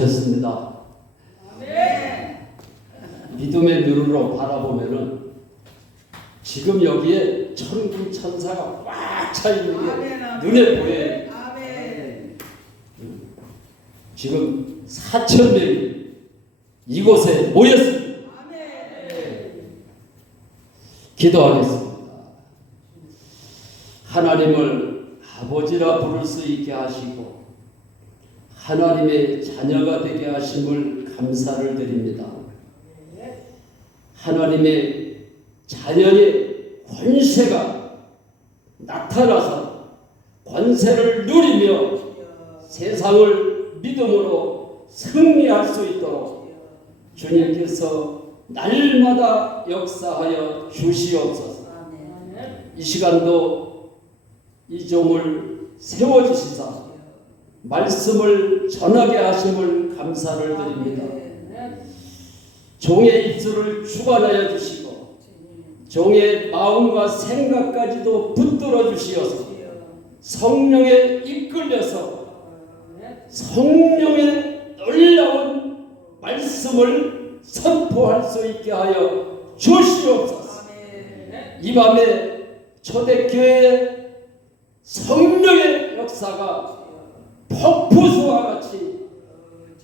오셨습니다. 믿음의 눈으로 바라보면은 지금 여기에 천군 천사가 꽉 차 있는 게 눈에 보여요. 지금 4,000명이 이곳에 모였습니다. 기도하겠습니다. 하나님을 아버지라 부를 수 있게 하시고 하나님의 자녀가 되게 하심을 감사를 드립니다. 하나님의 자녀의 권세가 나타나서 권세를 누리며 세상을 믿음으로 승리할 수 있도록 주님께서 날마다 역사하여 주시옵소서. 이 시간도 이 종을 세워주시사 말씀을 전하게 하심을 감사를 드립니다. 종의 입술을 주관하여 주시고 종의 마음과 생각까지도 붙들어 주시어서 성령에 이끌려서 성령의 놀라운 말씀을 선포할 수 있게 하여 주시옵소서. 이 밤에 초대교회의 성령의 역사가 폭포수와 같이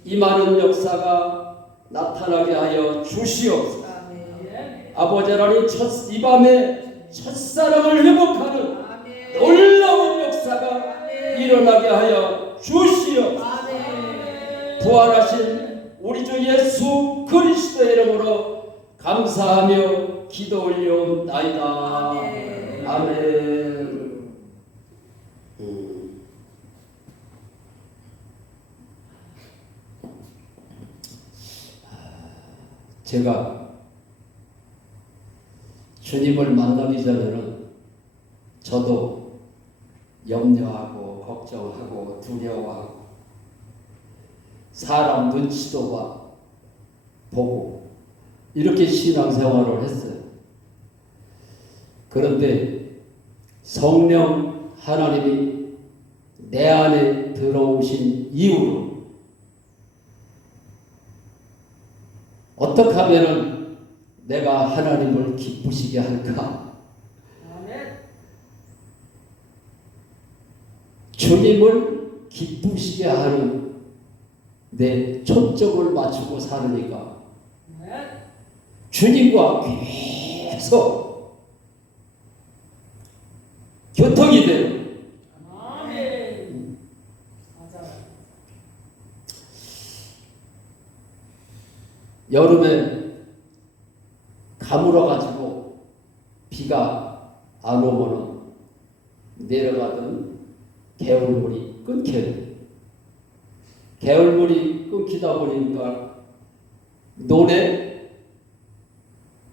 이 많은 역사가 나타나게 하여 주시옵소서. 아버지 하나님 이 밤에 첫사랑을 회복하는 놀라운 역사가 일어나게 하여 주시옵소서. 부활하신 우리 주 예수 그리스도의 이름으로 감사하며 기도 올려옵나이다. 아멘. 제가 주님을 만나기 전에는 저도 염려하고 걱정하고 두려워하고 사람 눈치도 보고 이렇게 신앙생활을 했어요. 그런데 성령 하나님이 내 안에 들어오신 이후로 어떻게 하면은 내가 하나님을 기쁘시게 할까? 주님을 기쁘시게 하는 내 초점을 맞추고 살으니까 주님과 계속 교통이 되는 여름에 가물어가지고 비가 안 오면 내려가던 개울물이 끊겨요. 개울물이 끊기다 보니까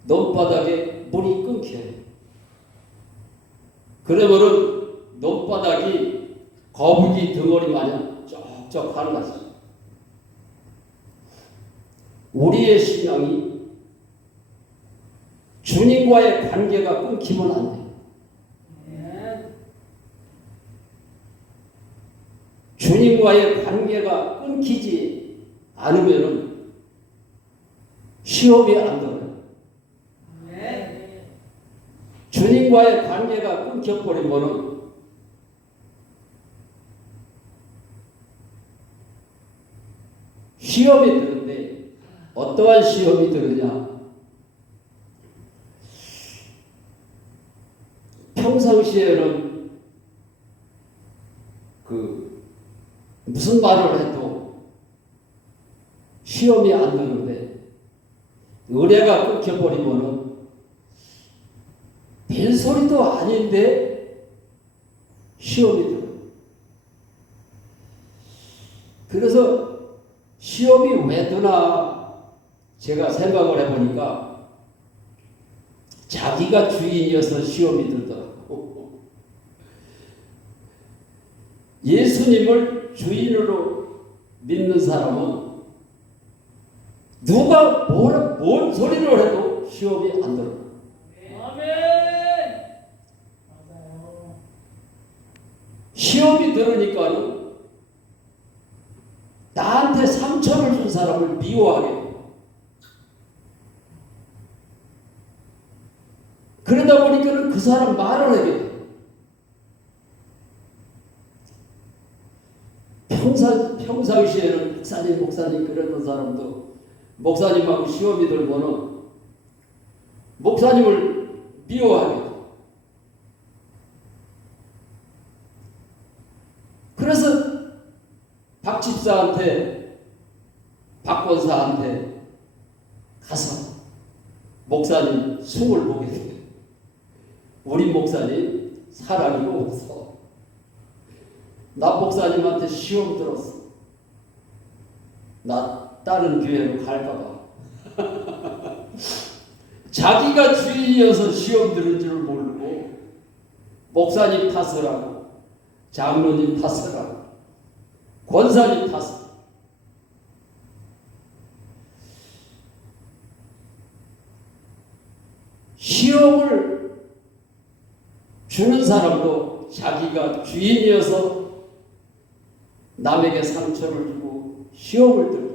논바닥에 물이 끊겨요. 그러면은 논바닥이 거북이 덩어리 마냥 쩍쩍 갈라져요. 우리의 신앙이 주님과의 관계가 끊기면 안 돼요. 주님과의 관계가 끊기지 않으면 시험이 안 들어요. 주님과의 관계가 끊겨버리면 시험이 드는데 어떠한 시험이 들으냐? 평상시에는 무슨 말을 해도 시험이 안 드는데 의뢰가 끊겨버리면은 벨소리도 아닌데 시험이 들어요. 그래서 시험이 왜 드나 제가 생각을 해보니까 자기가 주인이어서 시험이 들더라고. 예수님을 주인으로 믿는 사람은 누가 뭔 소리를 해도 시험이 안 들어. 시험이 들으니까 나한테 상처를 사람을 미워하게 돼요. 그러다 보니까는 그 사람 말을 하게 돼요. 평상시에는 목사님 그러던 사람도 목사님하고 시험이 들면은 목사님을 미워하게 돼요. 그래서 박 집사한테 박 권사한테 가서 목사님 숭을 보게 돼요. 우리 목사님 사랑이 없어. 나 목사님한테 시험 들었어. 나 다른 교회로 갈까봐. 자기가 주인이어서 시험 들은 줄 모르고 목사님 탓을 하고 장로님 탓을 하고 권사님 탓을. 시험을 주는 사람도 자기가 주인이어서 남에게 상처를 주고 시험을 들고,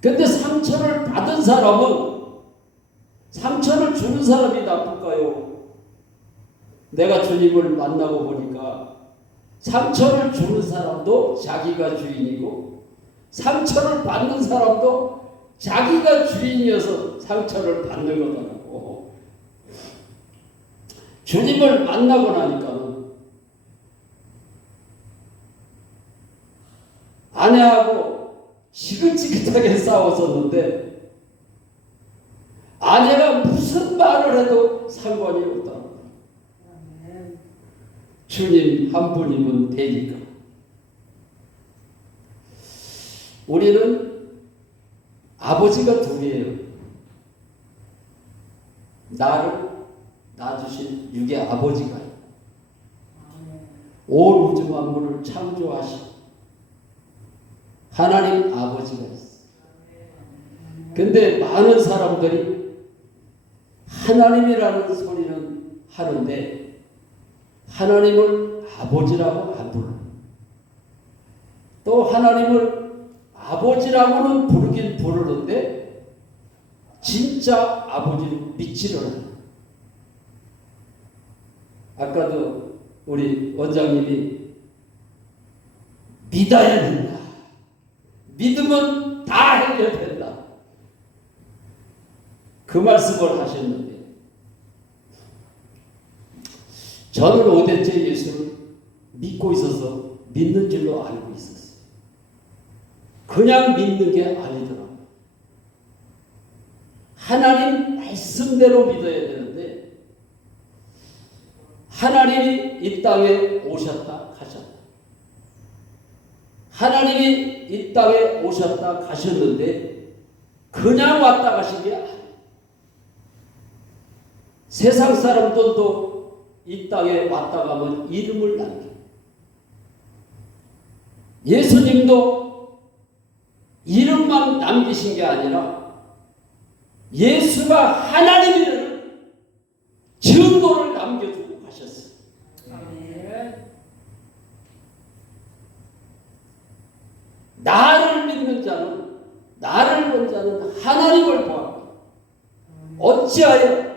근데 상처를 받은 사람은 상처를 주는 사람이 나쁠까요? 내가 주님을 만나고 보니까 상처를 주는 사람도 자기가 주인이고 상처를 받는 사람도 자기가 주인이어서 상처를 받는 거더라고. 주님을 만나고 나니까 아내하고 지긋지긋하게 싸웠었는데 아내가 무슨 말을 해도 상관이 없다. 주님 한 분이면 되니까. 우리는 아버지가 둘이에요. 나를 낳아주신 육의 아버지가 온 우주 만물을 창조하신 하나님 아버지가 있어. 근데 많은 사람들이 하나님이라는 소리는 하는데 하나님을 아버지라고 안 불러. 또 하나님을 아버지라고는 부르긴 부르는데 진짜 아버지를 믿지를 않아요. 아까도 우리 원장님이 믿어야 된다. 믿으면 다 해결된다. 그 말씀을 하셨는데 저는 5대째 예수를 믿고 있어서 믿는 줄로 알고 있었어요. 그냥 믿는 게 아니더라고요. 하나님 말씀대로 믿어야 되는데 하나님이 이 땅에 오셨다 가셨다. 하나님이 이 땅에 오셨다 가셨는데 그냥 왔다 가신 게 아니에요. 세상 사람들도 이 땅에 왔다 가면 이름을 남겨요. 예수님도 이름만 남기신 게 아니라 예수가 하나님이라는 증거를 남겨주고 가셨어요. 나를 믿는 자는, 나를 본 자는 하나님을 보았다. 어찌하여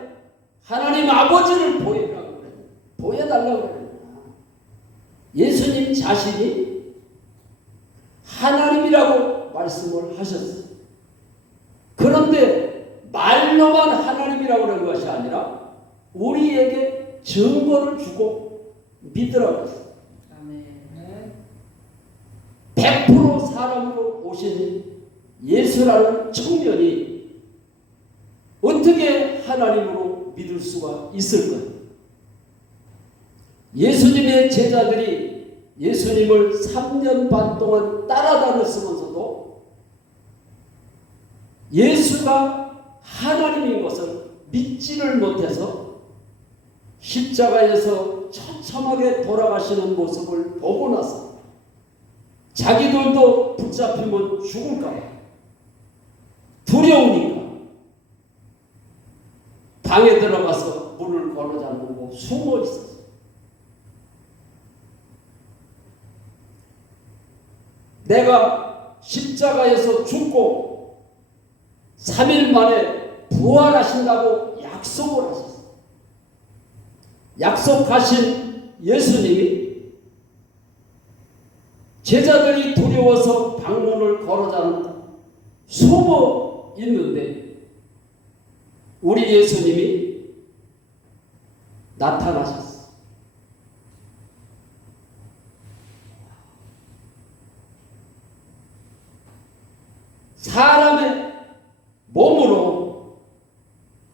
하나님 아버지를 보여달라고 그랬나? 예수님 자신이 하나님이라고 말씀을 하셨어요. 그런데 말로만 하나님이라고 그런 것이 아니라 우리에게 증거를 주고 믿으라고 했어요. 100% 사람으로 오신 예수라는 청년이 어떻게 하나님으로 믿을 수가 있을까요? 예수님의 제자들이 예수님을 3년 반 동안 따라다녔으면서도 예수가 하나님인 것을 믿지를 못해서 십자가에서 처참하게 돌아가시는 모습을 보고 나서 자기들도 붙잡히면 죽을까 봐 두려우니까 방에 들어가서 문을 걸어 잠그고 숨어 있었어요. 내가 십자가에서 죽고 3일 만에 부활하신다고 약속을 하셨어요. 약속하신 예수님이 제자들이 두려워서 방문을 걸어자는 숨어 있는데 우리 예수님이 나타나셨어요. 사람의 몸으로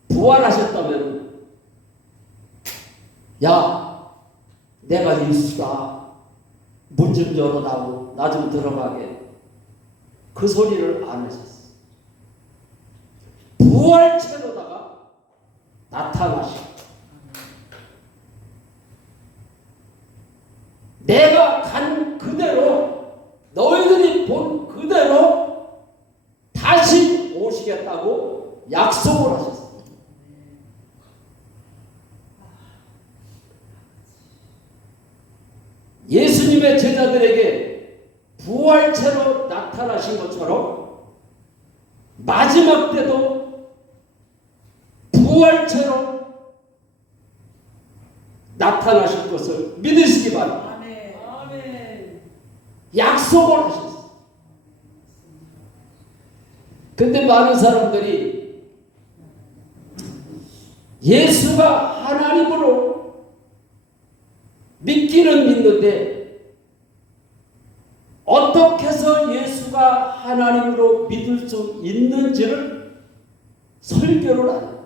부활하셨다면 야 내가 예수다 문 좀 열어다오 나 좀 들어가게 그 소리를 안 하셨어요. 부활체로다가 나타나셨어요. 내가 간 그대로 너희들이 본 그대로 다시 오시겠다고 약속을 하셨어요. 예수님의 제자들에게 부활체로 나타나신 것처럼 마지막 때도 부활체로 나타나실 것을 믿으시기 바랍니다. 아멘. 약속을 하셨어요. 근데 많은 사람들이 예수가 하나님으로 믿기는 믿는데 어떻게 해서 예수가 하나님으로 믿을 수 있는지를 설교를 안 해요.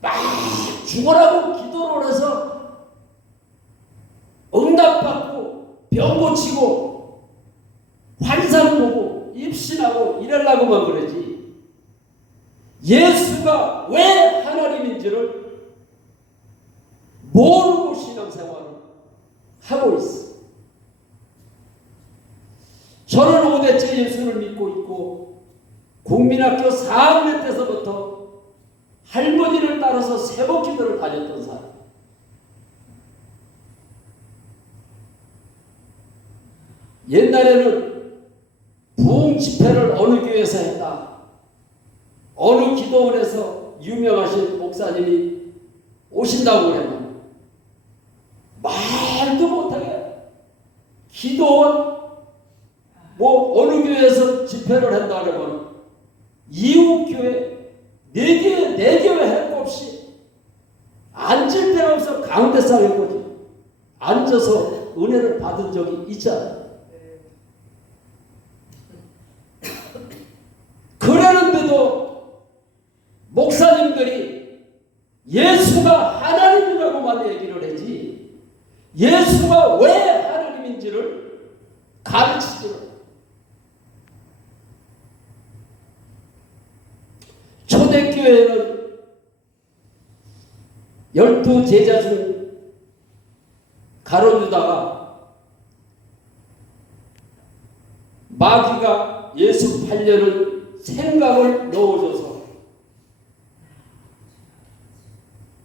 막 죽어라고 기도를 해서 응답받고 병 고치고 환상 보고 입신하고 이러려고만 그러지 예수가 왜 하나님인지를 모르고 신앙생활을 하고 있어. 저는 5대째 예수를 믿고 있고 국민학교 4학년 때서부터 할머니를 따라서 새벽기도를 다녔던 사람. 옛날에는 부흥 집회를 어느 교회에서 했다. 어느 기도원에서 유명하신 목사님이 오신다고 그랬나. 말도 못하게 기도원 뭐 어느 교회에서 집회를 한다 그러면 이웃 교회 4교회 할 거 없이 앉을 데가 없어 가운데 쌓인 거지. 앉아서 은혜를 받은 적이 있잖아요. 그러는데도 목사님들이 예수가 하나님이라고만 얘기를 하지 예수가 왜 하나님인지를 가르치지 않아요. 초대교회는 12제자 중 가룟 유다가 마귀가 예수 팔려는 생각을 넣어줘서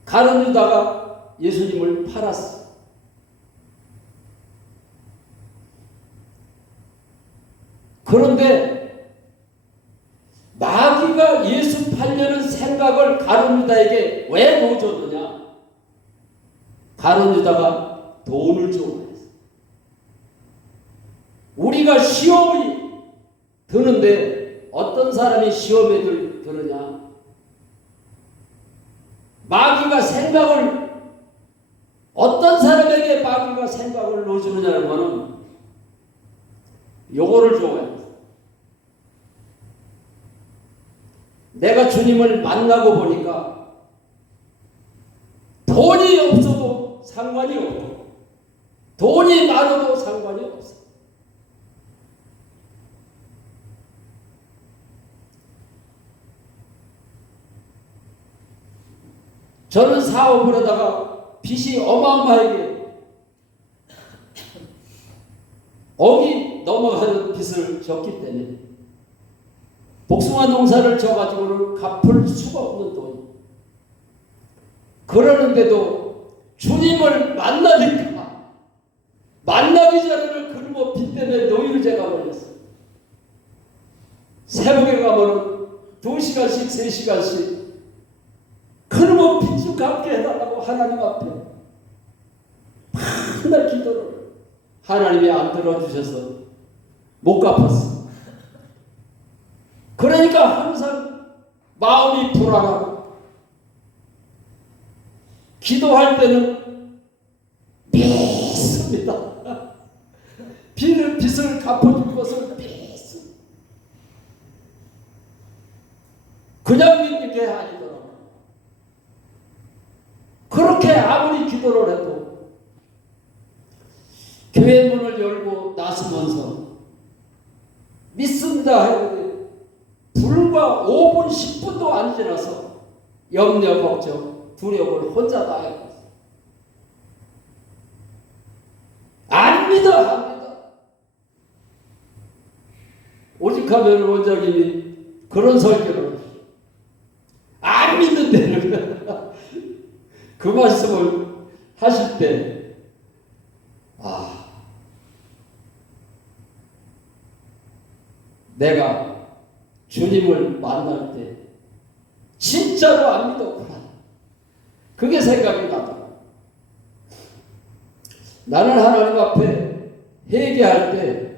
가룟 유다가 예수님을 팔았어. 그런데 마귀가 예수 팔려는 생각을 가룟 유다에게 왜 넣어줬느냐? 가룟 유다가 돈을 좋아했어. 우리가 시험이 드는데 어떤 사람이 시험에 들으냐? 마귀가 생각을 어떤 사람에게 마귀가 생각을 넣어주느냐는 거는 요거를 좋아해요. 내가 주님을 만나고 보니까 돈이 없어도 상관이 없고 돈이 많아도 상관이 없어. 저는 사업을 하다가 빚이 어마어마하게 억이 넘어가는 빚을 졌기 때문에 복숭아 농사를 져가지고는 갚을 수가 없는 돈. 그러는데도 주님을 만나니까 만나기 전에는 그놈의 비 때문에 노이로제가 걸렸어. 새벽에 가면은 2시간씩 3시간씩 그놈의 빚 좀 갚게 해달라고 하나님 앞에 맨날 기도를. 하나님이 안 들어주셔서 못 갚았어. 그러니까 항상 마음이 불안하고 기도할 때는 믿습니다. 빚을 갚아줄 것을 믿습니다. 그냥 믿는 게 아니더라고요. 그렇게 아무리 기도를 해도 교회 문을 열고 나서면서 믿습니다 하는데 불과 5분 10분도 안 지나서 염려 걱정 두려움을 혼자 다 해요. 안 믿어 안 믿어. 오직 하면 원장님이 그런 설교를 안 믿는데 그 말씀을 하실 때 내가 주님을 만날 때 진짜로 안 믿었구나. 그게 생각이 나더라. 나는 하나님 앞에 회개할 때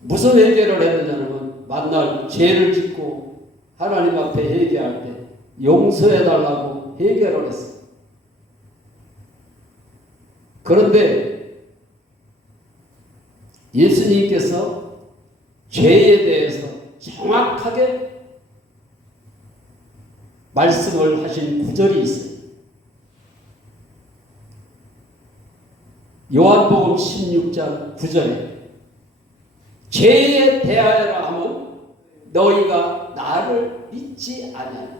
무슨 회개를 했느냐면 만날 죄를 짓고 하나님 앞에 회개할 때 용서해달라고 회개를 했어. 그런데 예수님께서 죄에 대해서 정확하게 말씀을 하신 구절이 있어요. 요한복음 16장 9절에 죄에 대하여라 하면 너희가 나를 믿지 아니하냐.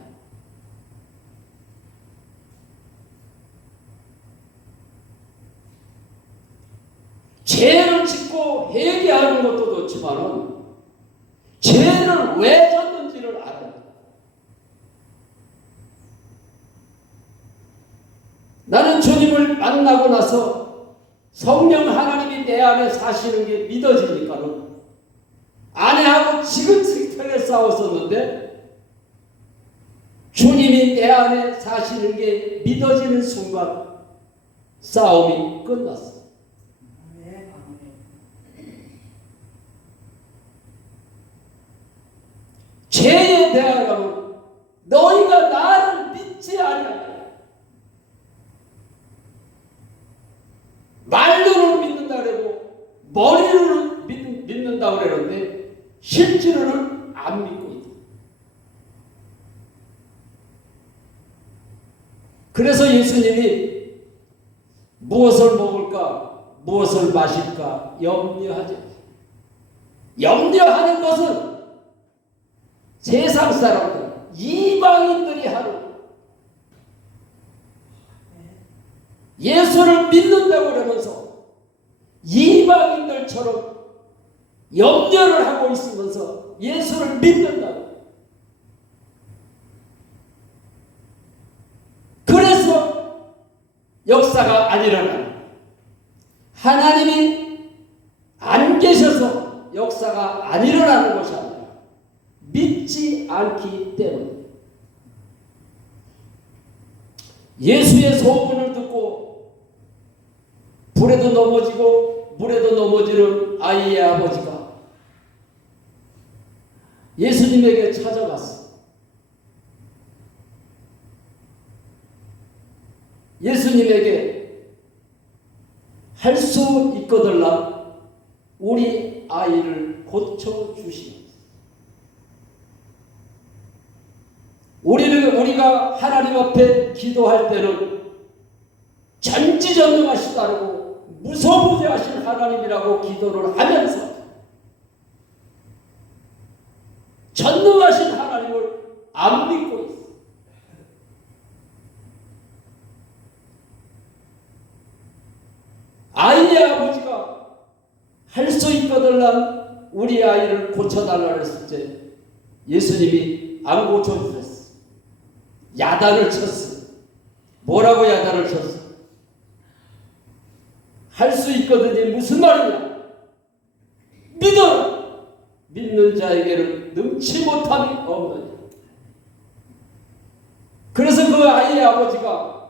죄를 짓고 회개하는 것도 좋지만은 죄를 왜 졌는지를 알아야 돼. 나는 주님을 만나고 나서 성령 하나님이 내 안에 사시는 게 믿어지니까는 아내하고 지긋지긋하게 싸웠었는데 주님이 내 안에 사시는 게 믿어지는 순간 싸움이 끝났어. 죄에 대하여는 너희가 나를 믿지 아니하냐. 말로는 믿는다 그러고 머리로는 믿는다 그러는데 실제로는 안 믿고 있다. 그래서 예수님이 무엇을 먹을까 무엇을 마실까 염려하지. 염려하는 것은 세상 사람들, 이방인들이 하는 예수를 믿는다고 그러면서 이방인들처럼 염려를 하고 있으면서 예수를 믿는다고. 그래서 역사가 안 일어나요. 하나님이 안 계셔서 역사가 안 일어나는 것이 아니라 믿지 않기 때문에. 예수의 소문을 듣고 불에도 넘어지고 물에도 넘어지는 아이의 아버지가 예수님에게 찾아갔어. 예수님에게 할 수 있거들라 우리 아이를 고쳐주시오. 우리가 하나님 앞에 기도할 때는 전지전능하시다고 무소부재하신 하나님이라고 기도를 하면서 전능하신 하나님을 안 믿고 있어. 아이의 아버지가 할 수 있거들라 우리 아이를 고쳐달라고 했을 때 예수님이 안 고쳐주셨어. 야단을 쳤어. 뭐라고 야단을 쳤어? 할 수 있거든요. 무슨 말이냐? 믿어라. 믿는 자에게는 능치 못함이 없느니라. 그래서 그 아이의 아버지가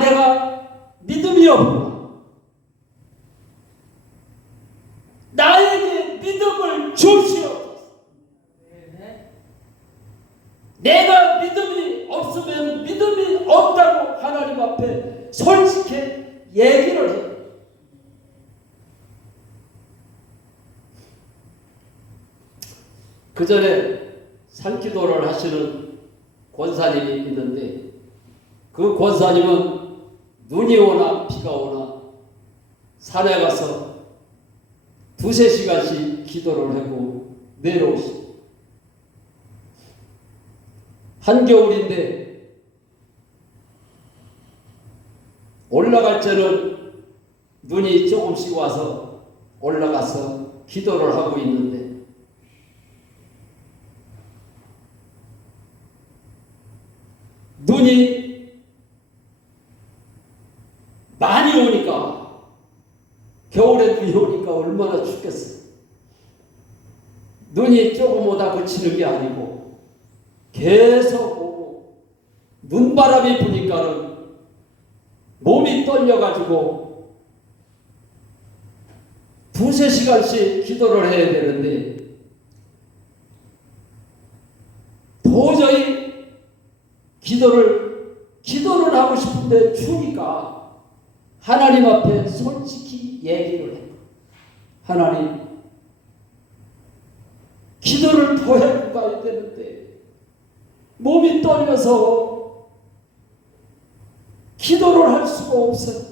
내가 믿음이 없구나. 나에게 믿음을 주시옵소서. 내가 믿음이 없으면 믿음이 없다고 하나님 앞에 솔직히 얘기를 해요. 그 전에 산기도를 하시는 권사님이 있는데 그 권사님은 눈이 오나 비가 오나 산에 가서 2-3시간씩 기도를 하고 내려오시고 한겨울인데 올라갈 때는 눈이 조금씩 와서 올라가서 기도를 하고 있는데 눈이 많이 오니까 겨울에 눈이 오니까 얼마나 춥겠어. 눈이 조금 오다 그치는 게 아니고 계속 오고 눈바람이 부니까는 몸이 떨려가지고 2-3시간씩 기도를 해야 되는데 도저히 기도를 하고 싶은데 추우니까 하나님 앞에 솔직히 얘기를 해요. 하나님, 기도를 더 해가야 되는데 몸이 떨려서 기도를 할 수가 없어요.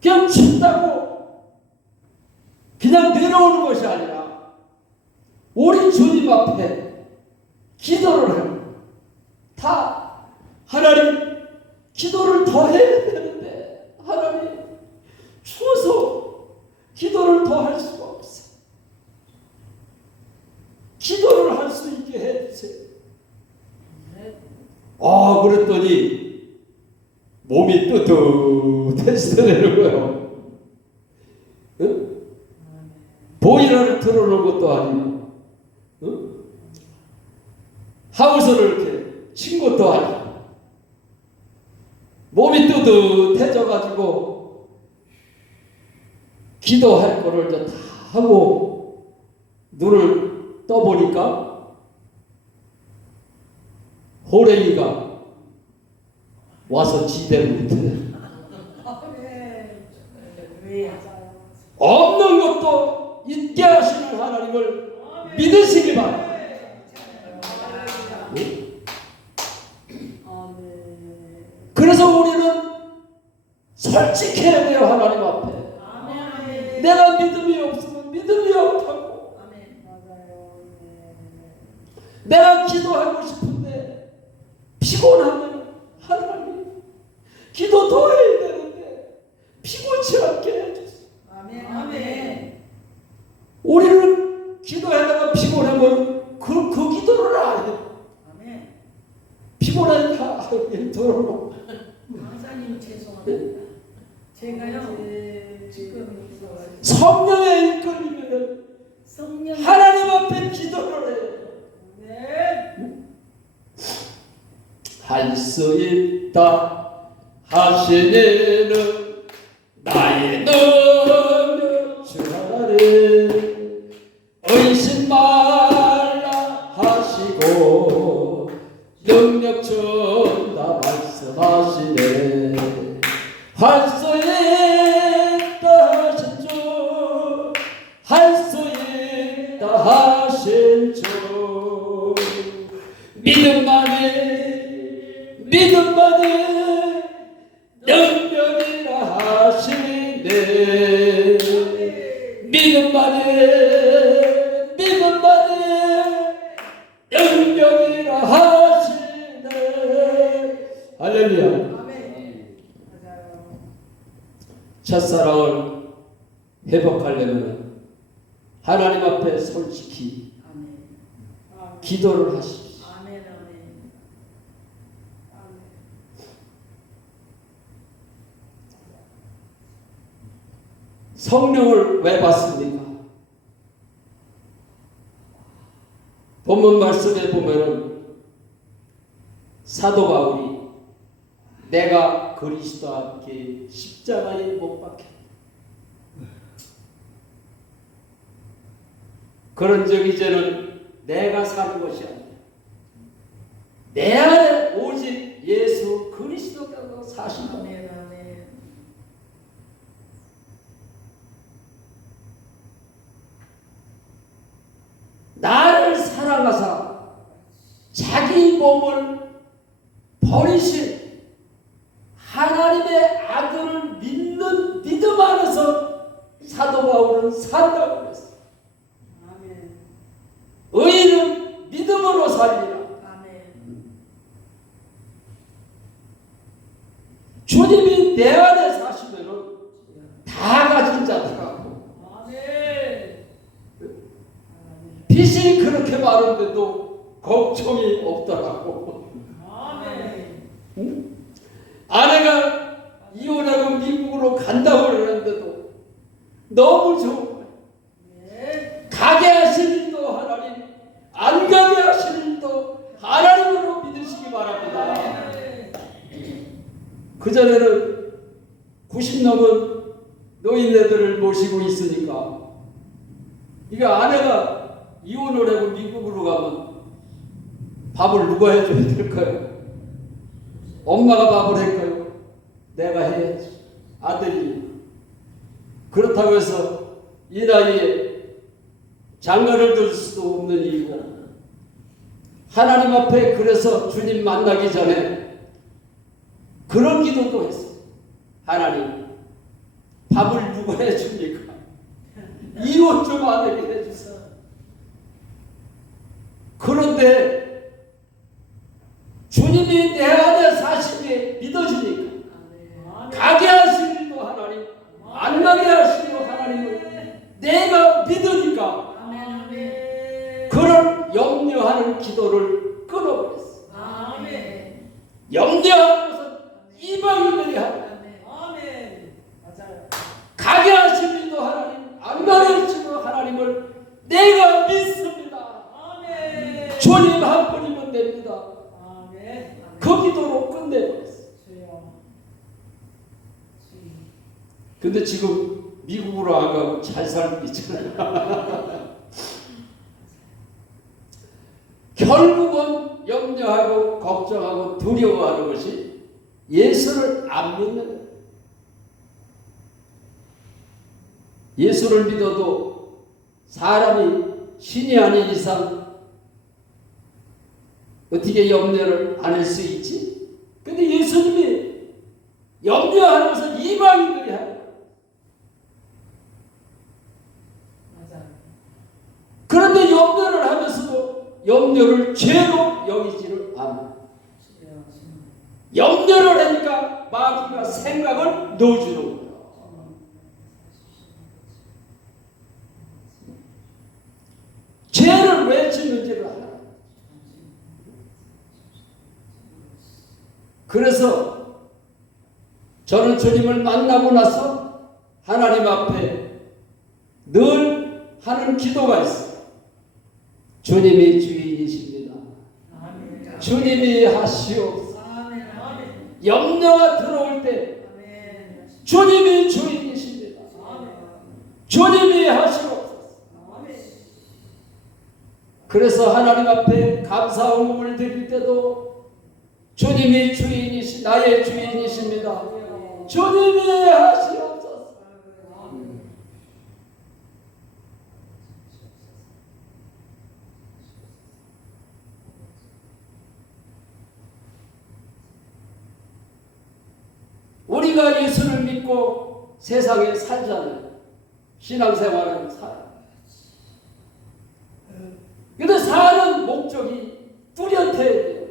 그냥 춥다고 그냥 내려오는 것이 아니라 우리 주님 앞에 기도를 해요. 다 하나님 기도를 더 해야 되는데 하나님 추워서 기도를 더 할 수가 없어요. 기도를 할 수 있게 해주세요. 그랬더니 몸이 뜨뜻해지더라는 거예요. 응? 보일러를 틀어놓은 것도 아니고 응? 하우스를 이렇게 친 것도 아니고 몸이 뜨뜻해져가지고 기도할 거를 이제 다 하고 눈을 떠보니까 호랭이가 와서 지대로 있더래. 없는 것도 있게 하시는 하나님을 믿으시기 바랍니다. 그래서 우리는 솔직해야 돼요. 하나님 앞에. 내가 믿음이 없으면 믿음이 없다고. 내가 기도하고 싶은데 피곤하면 하나님 기도 더 해야 되는데 피곤치 않게 해주세요. 아멘. 우리는 기도하다가 피곤하면 그 기도를 안 해요. 피곤하니까 들어오고. 강사님 죄송합니다. 제가요 지금 성령에 이끌리면 하나님 앞에 기도를 해요. 할 수 있다 하시는 나의 능력 주하나님 의심 말라 하시고 능력 준다 말씀하시네. 할 수 있다 하신 주, 할 수 있다 하신 주, 믿음만이 능력이라 하시네. 믿음만이 능력이라 하시네. 할렐루야. 첫사랑을 회복하려면 하나님 앞에 솔직히 기도를 하십시오. 성령을 왜 받습니까? 본문 말씀에 보면은 사도 바울이 내가 그리스도와 함께 십자가에 못 박혀 그런즉 이제는 내가 사는 것이 아니라 내 안에 오직 예수 그리스도께서 사신다. 아멘, 아멘. 나를 사랑하사 자기 몸을 버리신 하나님의 아들을 믿는 믿음 안에서 사도 바울은 산다고 그랬어요. 아멘. 의인은 믿음으로 살리라. 아멘. 주님이 내 안에 사시면은 다 가진 자들하고 아멘. 빚이 그렇게 많은데도 걱정이 없더라고. 아멘. 응? 아내가 이혼하고 미국으로 간다고 그러는데도 너무 좋은 거야. 네. 가게 하신 일도 하나님, 안 가게 하신 일도 하나님으로 믿으시기 바랍니다. 그전에는 90 넘은 노인네들을 모시고 있으니까 이거 아내가 이혼을 하고 미국으로 가면 밥을 누가 해줘야 될까요? 엄마가 밥을 할까요? 내가 해야지. 아들이. 그렇다고 해서 이 나이에 장가를 둘 수도 없는 이유고 하나님 앞에 그래서 주님 만나기 전에 그런 기도도 했어요. 하나님, 밥을 누가 해줍니까? 이혼 좀 안 하게 해주세요. 그런데 주님이 내 안에 사시기에 믿어지니까 가게 하신 일도 하나님, 안 가게 하신 일도 하나님을 내가 믿으니까 그런 염려하는 기도를 끊어버렸어. 아멘. 염려하는 것은 이방인들이 하는 아멘. 맞아요. 가게 하신 일도 하나님, 안 가게 하신 일도 하나님을 내가 믿습니다. 아멘. 주님 한 분이면 됩니다. 아멘. 그 기도로 끝내버렸어. 주여. 근데 지금 미국으로 안 가고 잘 살고 있잖아요. 결국은 염려하고 걱정하고 두려워하는 것이 예수를 안 믿는 거예요. 예수를 믿어도 사람이 신이 아닌 이상 어떻게 염려를 안 할 수 있지? 근데 예수님이 염려하는 것은 이방인들이 하는 거예요. 맞아요. 그런데 염려를 하면서도 염려를 죄로 여기지를 않아요. 염려를 하니까 마귀가 생각을 넣어주는 거예요. 죄를 왜 짓는지를 알아요. 그래서 저는 주님을 만나고 나서 하나님 앞에 늘 하는 기도가 있어요. 주님이 주인이십니다. 아멘. 주님이 하시옵소서. 아멘. 아멘. 염려가 들어올 때 아멘. 주님이 주인이십니다. 아멘. 주님이 하시옵소서. 아멘. 그래서 하나님 앞에 감사헌금을 드릴 때도 주님이 주인이시 나의 주인이십니다. 주님이 하시옵소서. 우리가 예수를 믿고 세상에 살잖아요. 신앙생활을 살아요. 근데 사는 목적이 뚜렷해야 돼요.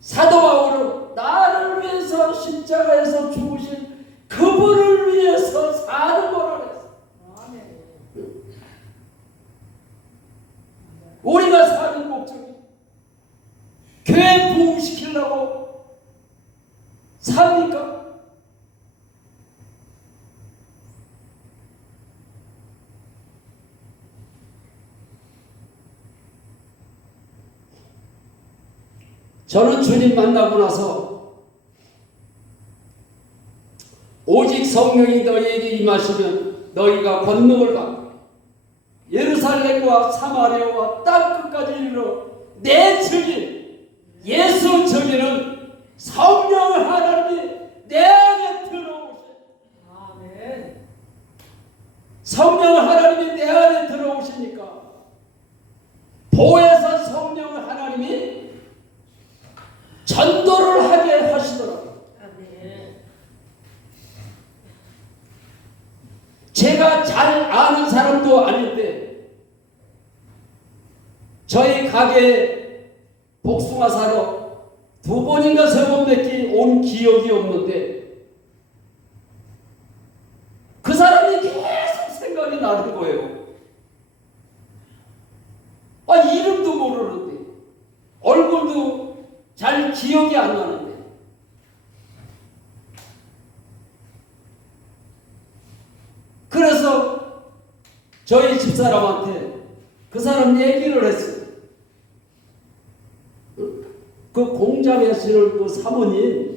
사도 바울은 나를 위해서 십자가에서 죽으신 그분을 위해서 사는 거라 그랬어요. 우리가 사는 목적이 교회 부흥시키려고 삽니까? 저는 주님 만나고 나서 오직 성령이 너희에게 임하시면 너희가 권능을 받고 예루살렘과 사마리아와 땅 끝까지 이르러 내 증인 예수 증인은 성령 하나님이 내 안에 들어오셔. 아멘. 성령 하나님이 내 안에 들어오시니까 보혜사 성령 하나님이 전도를 하게 하시더라고요. 아멘. 제가 잘 아는 사람도 아닌데 저희 가게에 복숭아 사러 2번인가 3번밖에 온 기억이 없는데 그 사람이 계속 생각이 나는 거예요. 이름도 모르는데 얼굴도 잘 기억이 안 나는데 그래서 저희 집사람한테 그 사람 얘기를 했어요. 그 공장에 하시는 그 사모님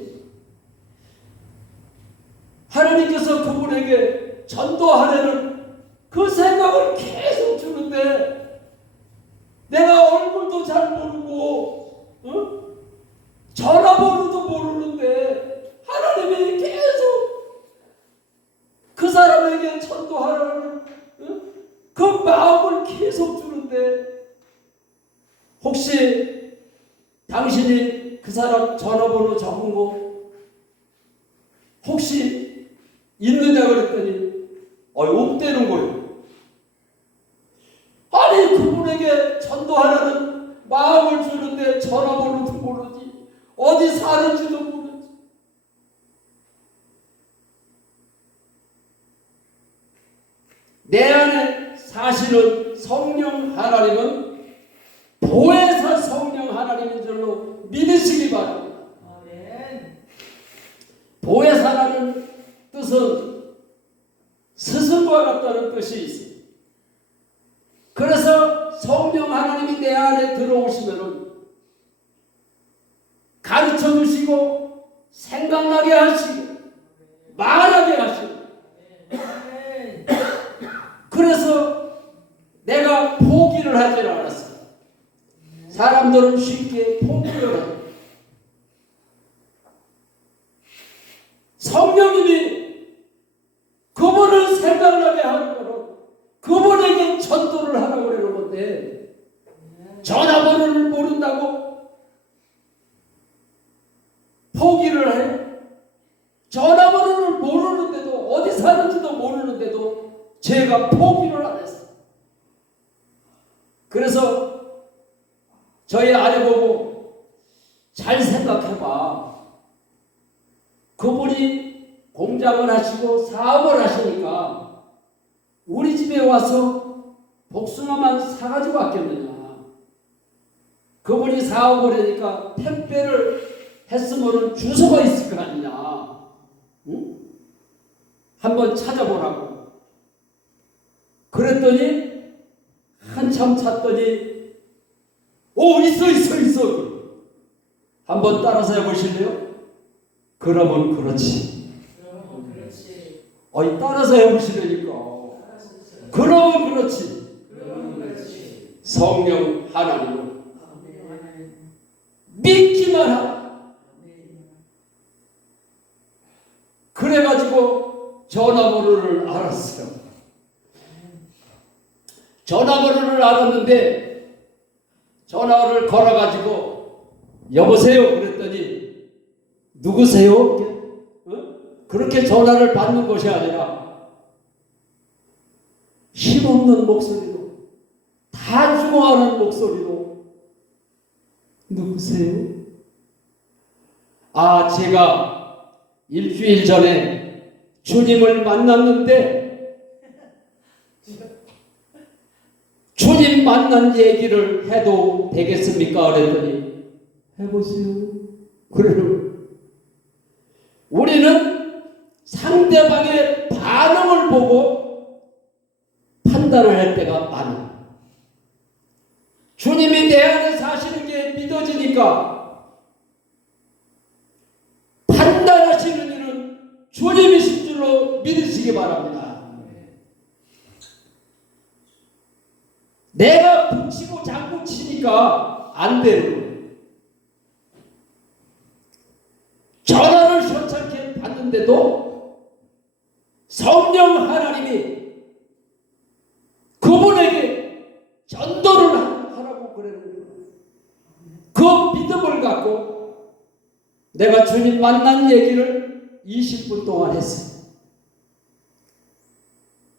하나님께서 그분에게 전도하려는 그 생각을 계속 주는데 내가 얼굴도 잘 모르고 전화번호도 모르는데 하나님이 계속 그 사람에게 전도하라는 그 마음을 계속 주는데 혹시 당신이 그 사람 전화번호 적은 거 혹시 있느냐 그랬더니 없대는 거예요. 아니 그분에게 전도하라는 마음을 주는데 전화번호도 모르지 어디 사는지도 모르지. 내 안에 사실은 성령 하나님은 보혜사 성령 하나님인 줄로 믿으시기 바랍니다. 아멘. 보혜사라는 뜻은 스승과 같다는 뜻이 있어요. 그래서 성령 하나님이 내 안에 들어오시면은 가르쳐 주시고 생각나게 하시고 말하게 하시고 아멘. 그래서 내가 포기를 하지 않았어요. 사람들은 쉽게 포기를 해요. 성령님이 그분을 생각나게 하는 거는 그분에게 전도를 하라고 그러는 건데 전화번호를 모른다고 포기를 해요. 전화번호를 모르는데도 어디 사는지도 모르는데도 제가 포기를 안 했어요. 그래서 저희 아내 보고 잘 생각해봐. 그분이 공장을 하시고 사업을 하시니까 우리 집에 와서 복숭아만 사가지고 왔겠느냐. 그분이 사업을 하니까 택배를 했으면 주소가 있을 거 아니냐. 응? 한번 찾아보라고. 그랬더니 한참 찾더니 있어. 한번 따라서 해보실래요? 그러면 그렇지. 그렇지. 따라서 해보시려니까. 그러면 그렇지. 그렇지. 성령 하나님을 아멘. 믿기만 하라. 그래가지고 전화번호를 알았어요. 전화번호를 알았는데 전화를 걸어가지고 여보세요 그랬더니 누구세요? 그렇게 전화를 받는 것이 아니라 힘없는 목소리로 단중하는 목소리로 누구세요? 제가 일주일 전에 주님을 만났는데 주님 만난 얘기를 해도 되겠습니까? 그랬더니 해보세요. 그래요. 우리는 상대방의 반응을 보고 판단을 할 때가 많아요. 주님이 내 안에 사시는 게 믿어지니까 주님이신 줄로 믿으시기 바랍니다. 내가 붙이고 장구 치니까 안 되는 거예요. 전화를 현찮게 받는데도 성령 하나님이 그분에게 전도를 하라고 그러는 거예요. 그 믿음을 갖고 내가 주님 만난 얘기를 20분 동안 했어요.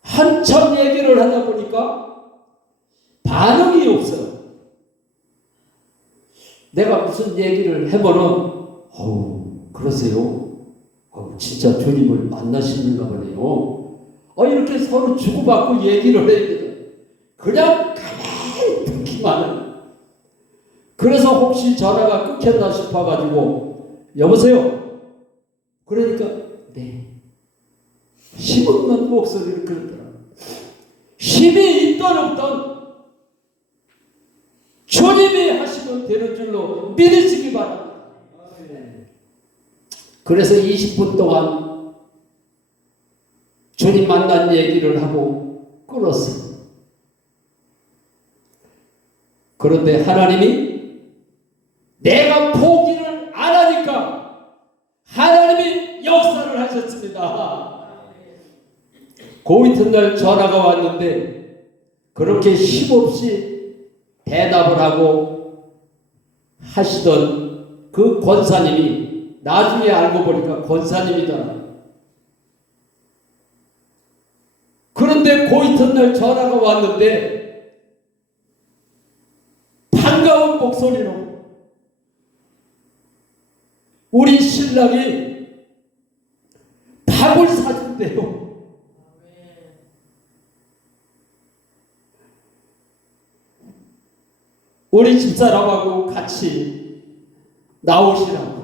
한참 얘기를 하다 보니까 반응이 없어요. 내가 무슨 얘기를 해보면 그러세요? 진짜 주님을 만나시는가 보네요. 이렇게 서로 주고받고 얘기를 해야 돼. 그냥 가만히 듣기만 하는. 그래서 혹시 전화가 끊겼나 싶어가지고 여보세요? 그러니까 네. 힘없는 목소리를 그러더라. 힘이 있던 없던 주님이 하시면 되는 줄로 믿으시기 바랍니다. 그래서 20분 동안 주님 만난 얘기를 하고 끊었어요. 그런데 하나님이 내가 포기를 안 하니까 하나님이 역사를 하셨습니다. 그 이튿날 전화가 왔는데 그렇게 힘없이 대답을 하고 하시던 그 권사님이 나중에 알고 보니까 권사님이더라. 그런데 그 이튿날 전화가 왔는데 반가운 목소리로 우리 신랑이 밥을 사준대요. 우리 집사람하고 같이 나오시라고.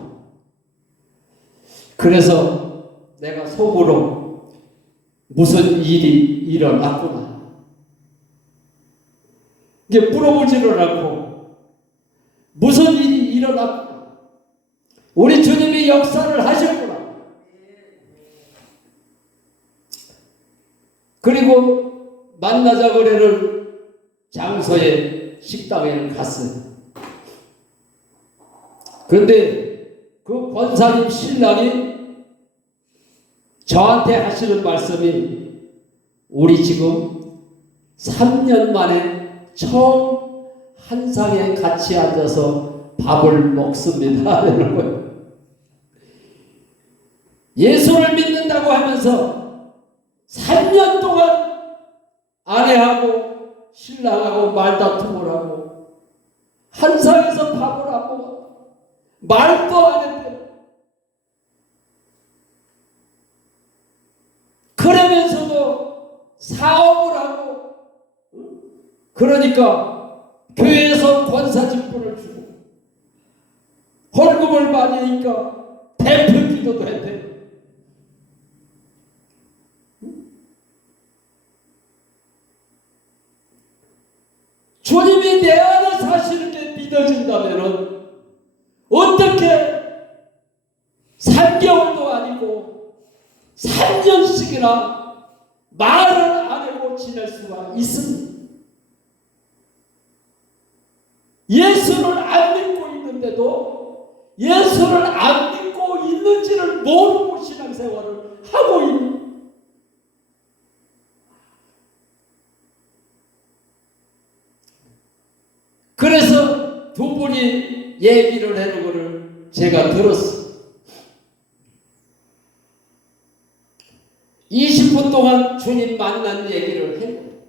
그래서 내가 속으로 무슨 일이 일어났구나. 이게 물어보지를 않고 무슨 일이 일어났구나. 우리 주님이 역사를 하셨구나. 그리고 만나자 그래를 장소에 식당에 갔어요. 그런데 그 권사님 신랑이 저한테 하시는 말씀이 우리 지금 3년 만에 처음 한 상에 같이 앉아서 밥을 먹습니다. 이러는 거예요. 예수를 믿는다고 하면서 3년 동안 아내하고 신랑하고 말다툼을 하고 한 상에서 밥을 안 먹어. 말도 안 했대. 그러면서도 사업을 하고, 그러니까 교회에서 권사 직분을 주고 월급을 받으니까 대표 기도도 했대. 주님이 내 안에 사시는 게 믿어진다면은 어떻게 3개월도 아니고 3년씩이나 말을 안 하고 지낼 수가 있습니다. 예수를 안 믿고 있는데도 예수를 안 믿고 있는지를 모르고 신앙생활을 하고 있는. 그래서 두 분이 얘기를 하는 것을 제가 들었어요. 20분 동안 주님 만난 얘기를 했고,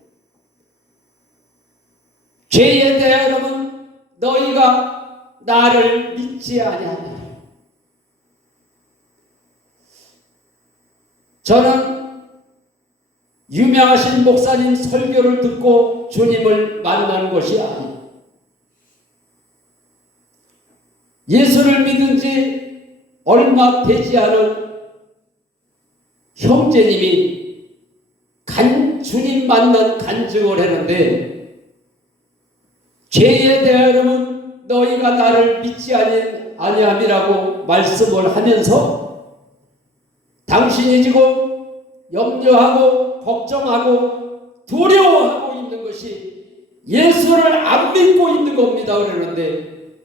죄에 대하여는 너희가 나를 믿지 아니하느냐. 저는 유명하신 목사님 설교를 듣고 주님을 만난 것이 아니에요. 예수를 믿은 지 얼마 되지 않은 형제님이 주님 만난 간증을 했는데, 죄에 대하여는 너희가 나를 믿지 아니함이라고 말씀을 하면서 당신이 지금 염려하고 걱정하고 두려워하고 있는 것이 예수를 안 믿고 있는 겁니다. 그러는데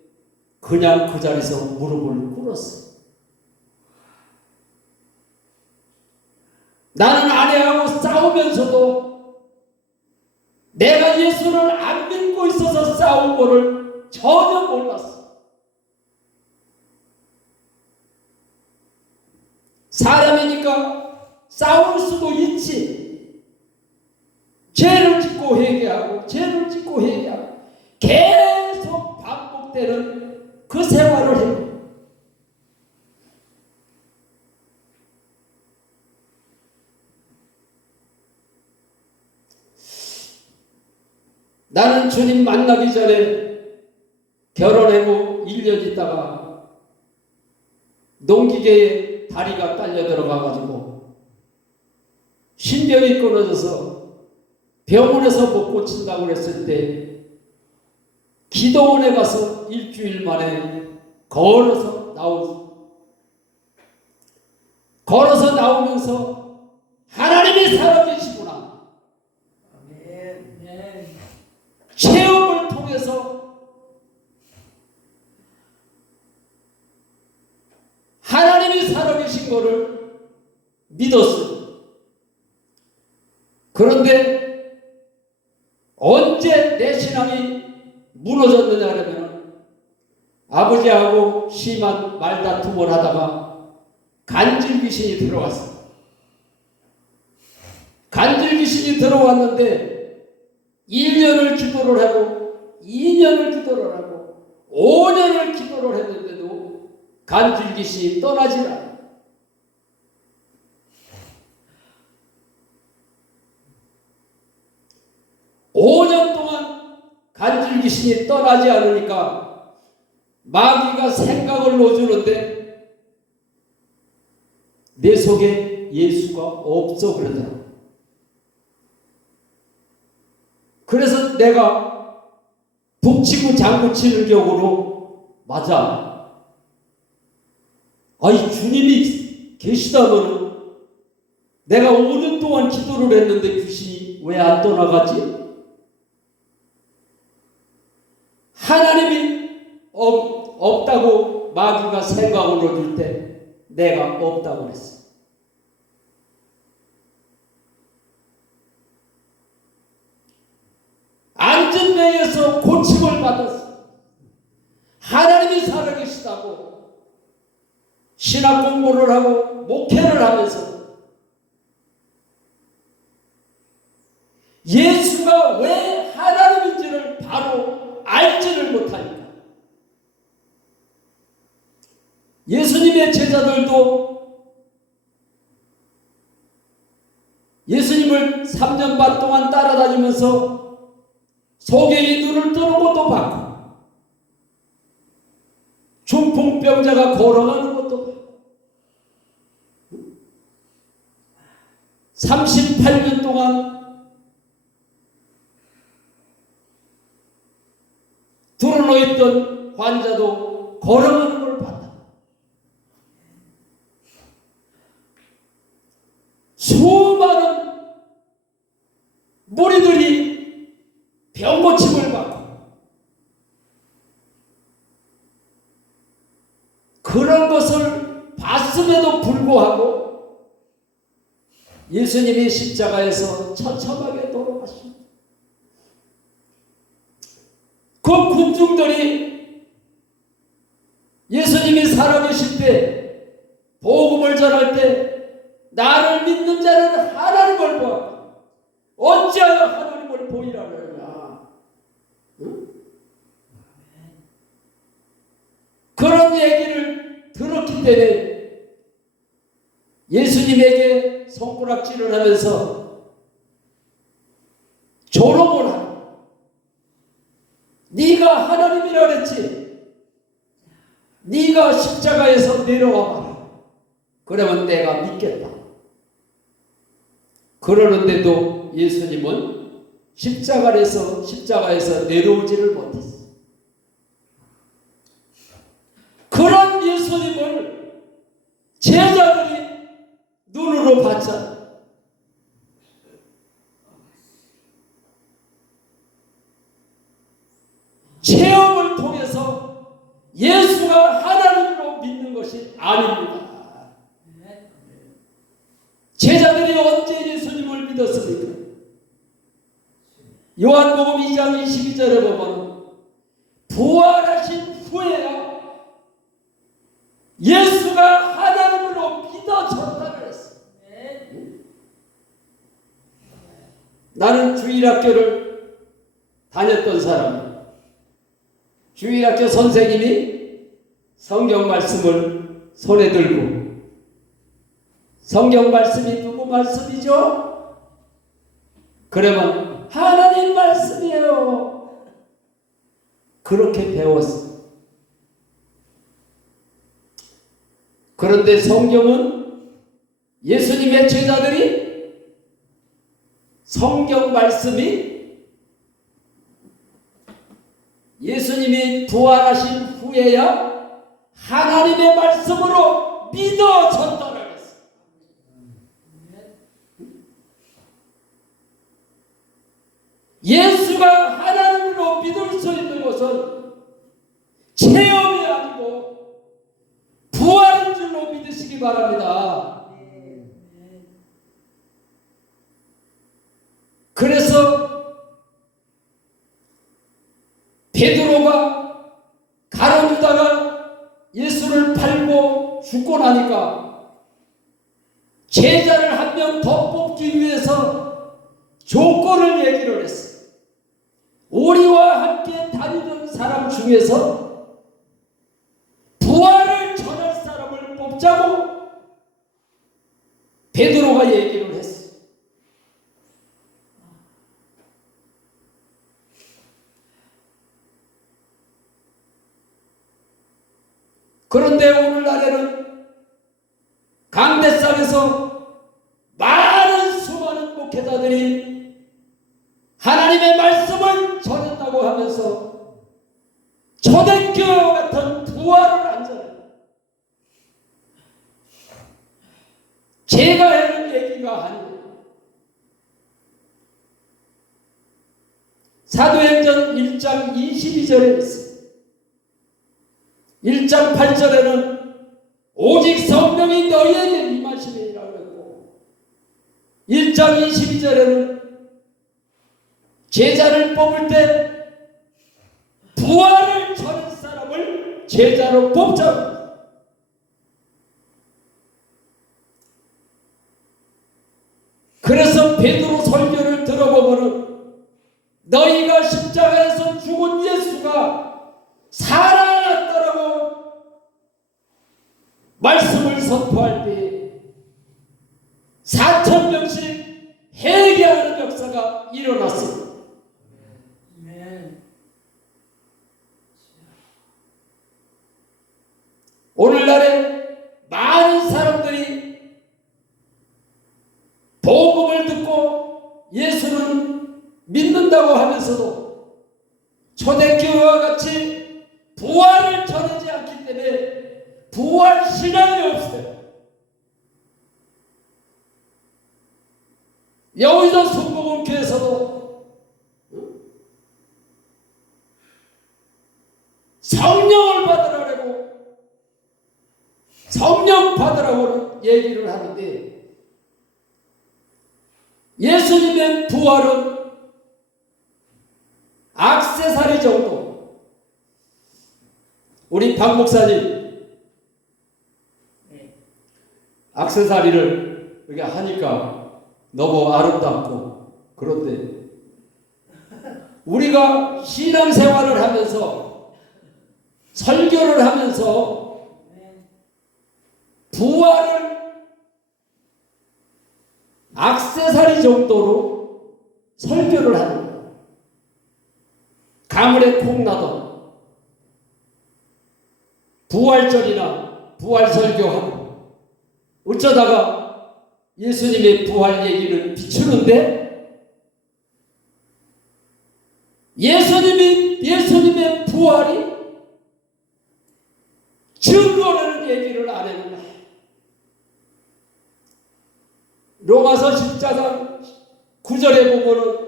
그냥 그 자리에서 무릎을 꿇었어요. 나는 아내하고 싸우면서도 내가 예수를 안 믿고 있어서 싸운 거를 전혀 몰랐어. 사람이니까 싸울 수도 있지. 죄를 짓고 회개하고 죄를 짓고 회개하고 계속 반복되는 그 생활을 해요. 나는 주님 만나기 전에 결혼하고 1년 있다가 농기계에 다리가 딸려 들어가가지고 신경이 끊어져서 병원에서 못 고친다고 그랬을 때 기도원에 가서 일주일 만에 걸어서 나오면서 하나님이 살아계시구나. 체험을 통해서 하나님이 살아계신 것을 믿었어요. 그런데 언제 내 신앙이 무너졌느냐 하면 아버지하고 심한 말다툼을 하다가 간질 귀신이 들어왔어요. 간질 귀신이 들어왔는데 1년을 기도를 하고 2년을 기도를 하고 5년을 기도를 했는데도 간질 귀신이 떠나지 않아요. 간질 귀신이 떠나지 않으니까 마귀가 생각을 넣어주는데 내 속에 예수가 없어 그러더라고요. 그래서 내가 북치고 장구치는 격으로 맞아. 아니 주님이 계시다면 내가 5년 동안 기도를 했는데 귀신이 왜 안 떠나가지? 하나님이 없다고 마귀가 생각을 넣어줄 때 내가 없다고 그랬어. 안전뱅에서 고침을 받았어. 하나님이 살아계시다고 신학 공부를 하고 목회를 하면서 예수가 왜 하나님인지를 바로 알지를 못하니까. 예수님의 제자들도 예수님을 3년 반 동안 따라다니면서 소경이 눈을 뜨는 것도 봤고 중풍병자가 걸어가는 것도 봤고 38년 동안 드러놓있던 환자도 걸어가는 걸 봤다. 수많은 무리들이 병고침을 받고 그런 것을 봤음에도 불구하고 예수님이 십자가에서 처참하게 돌아가십니다. 그 군중들이 예수님이 살아계실 때 복음을 전할 때 나를 믿는 자는 하나님을 보아 어찌하여 하나님을 보이라 그러냐. 응? 그런 얘기를 들었기 때문에 예수님에게 손가락질을 하면서 조롱을 하고 네가 하나님이라 그랬지. 네가 십자가에서 내려와 봐라. 그러면 내가 믿겠다. 그러는데도 예수님은 십자가에서 내려오지를 못했어. 그런 예수님을 제자들이 믿어봤잖아. 체험을 통해서 예수가 하나님으로 믿는 것이 아닙니다. 제자들이 언제 예수님을 믿었습니까? 요한복음 2장 22절에 보면 부활하신 후에야 예수가 하나님으로 믿어졌다고 했어요. 나는 주일학교를 다녔던 사람이에요. 주일학교 선생님이 성경 말씀을 손에 들고, 성경 말씀이 누구 말씀이죠? 그러면 하나님 말씀이에요. 그렇게 배웠어요. 그런데 성경은 예수님의 제자들이 성경 말씀이 예수님이 부활하신 후에야 하나님의 말씀으로 믿어졌다고 했어요. 예수가 하나님으로 믿을 수 있는 것은 체험이 아니고 부활인 줄로 믿으시기 바랍니다. 그래서 베드로가 가룟유다가 예수를 팔고 죽고 나니까 제자를 한 명 더 뽑기 위해서 조건을 얘기를 했어요. 우리와 함께 다니던 사람 중에서 부활을 전할 사람을 뽑자고 베드로가 얘기를 했어요. 그런데 오늘날에는 강대상에서 많은 수많은 목회자들이 하나님의 말씀을 전했다고 하면서 초대교회와 같은 부활을 안 전해요. 제가 하는 얘기가 아니에요. 사도행전 1장 22절에 있어요. 1장 8절에는 오직 성령이 너희에게 임하시리라고 했고, 1장 22절에는 제자를 뽑을 때 부활을 전할 사람을 제자로 뽑자고. 그래서 베드로 설교를 들어보면 너희가 십자가에서 죽은 예수가 살아났다라고 말씀을 선포할 때 4,000명씩 회개하는 역사가 일어났습니다. 오늘날에 많은 사람들이 복음을 듣고 예수는 믿는다고 하면서도 초대교회와 같이 부활을 전하지 않기 때문에 부활 신앙이 없어요. 여의도 순복음교회에서도 성령을 받으라고 성령 받으라고 얘기를 하는데, 예수님의 부활은 액세서리 정도. 우리 박 목사님 액세서리를 이렇게 하니까 너무 아름답고, 그런데 우리가 신앙생활을 하면서 설교를 하면서 부활을 액세서리 정도로 설교를 하는 거예요. 가물에 콩나도 부활절이나 부활 설교하고, 어쩌다가 예수님의 부활 얘기를 비추는데 예수님의 부활이 증거라는 얘기를 안 하는 거예요. 로마서 10장 9절에 보면은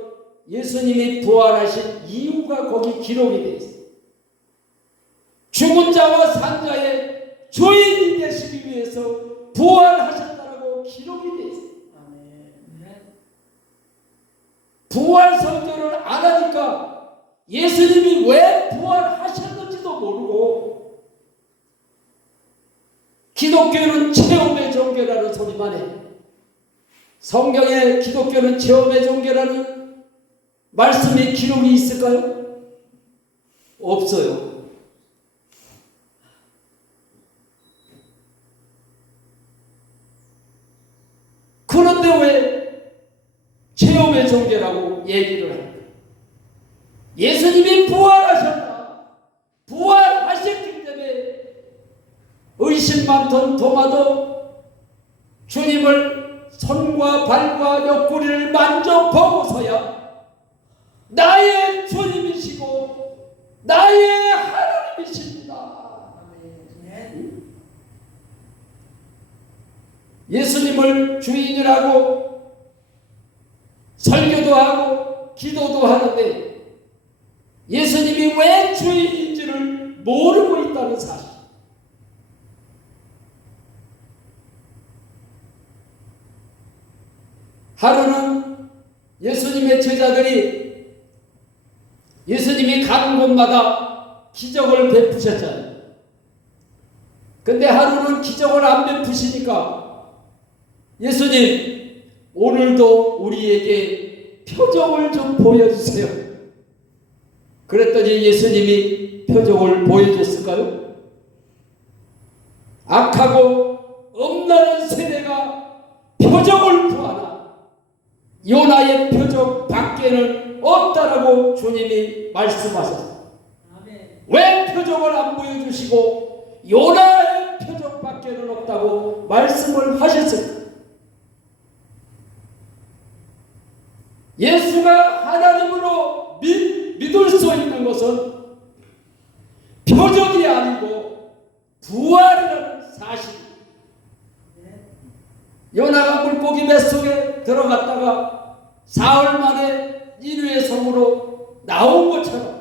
예수님이 부활하신 이유가 거기 기록이 되어 있어요. 죽은 자와 산 자의 주인이 되시기 위해서 부활하셨다라고 기록이 되어 있어요. 부활 설교를 안 하니까 예수님이 왜 부활하셨는지도 모르고 기독교는 체험의 종교라는 소리만 해. 성경에 기독교는 체험의 종교라는 말씀이 기록이 있을까요? 없어요. 그런데 왜 체험의 종교라고 얘기를 합니까? 예수님이 부활하셨다. 부활하셨기 때문에 의심 많던 도마도 주님을 손과 발과 옆구리를 만져보고서야 나의 주님이시고 나의 하나님이십니다. 예수님을 주인이라고 설교도 하고 기도도 하는데 예수님이 왜 주인인지를 모르고 있다는 사실. 하루는 예수님의 제자들이 예수님이 가는 곳마다 기적을 베푸셨잖아요. 근데 하루는 기적을 안 베푸시니까 예수님, 오늘도 우리에게 표적을 좀 보여주세요. 그랬더니 예수님이 표적을 보여줬을까요? 악하고 엄란한 세대가 표적을 구하나 요나의 표적 밖에는 없다라고 주님이 말씀하셨어요. 왜 표적을 안 보여주시고 요나의 표적 밖에는 없다고 말씀을 하셨을까? 예수가 하나님으로 믿을 수 있는 것은 표적이 아니고 부활이라는 사실입니다. 요나가 물고기 뱃속에 들어갔다가 사흘 만에 니느웨 성으로 나온 것처럼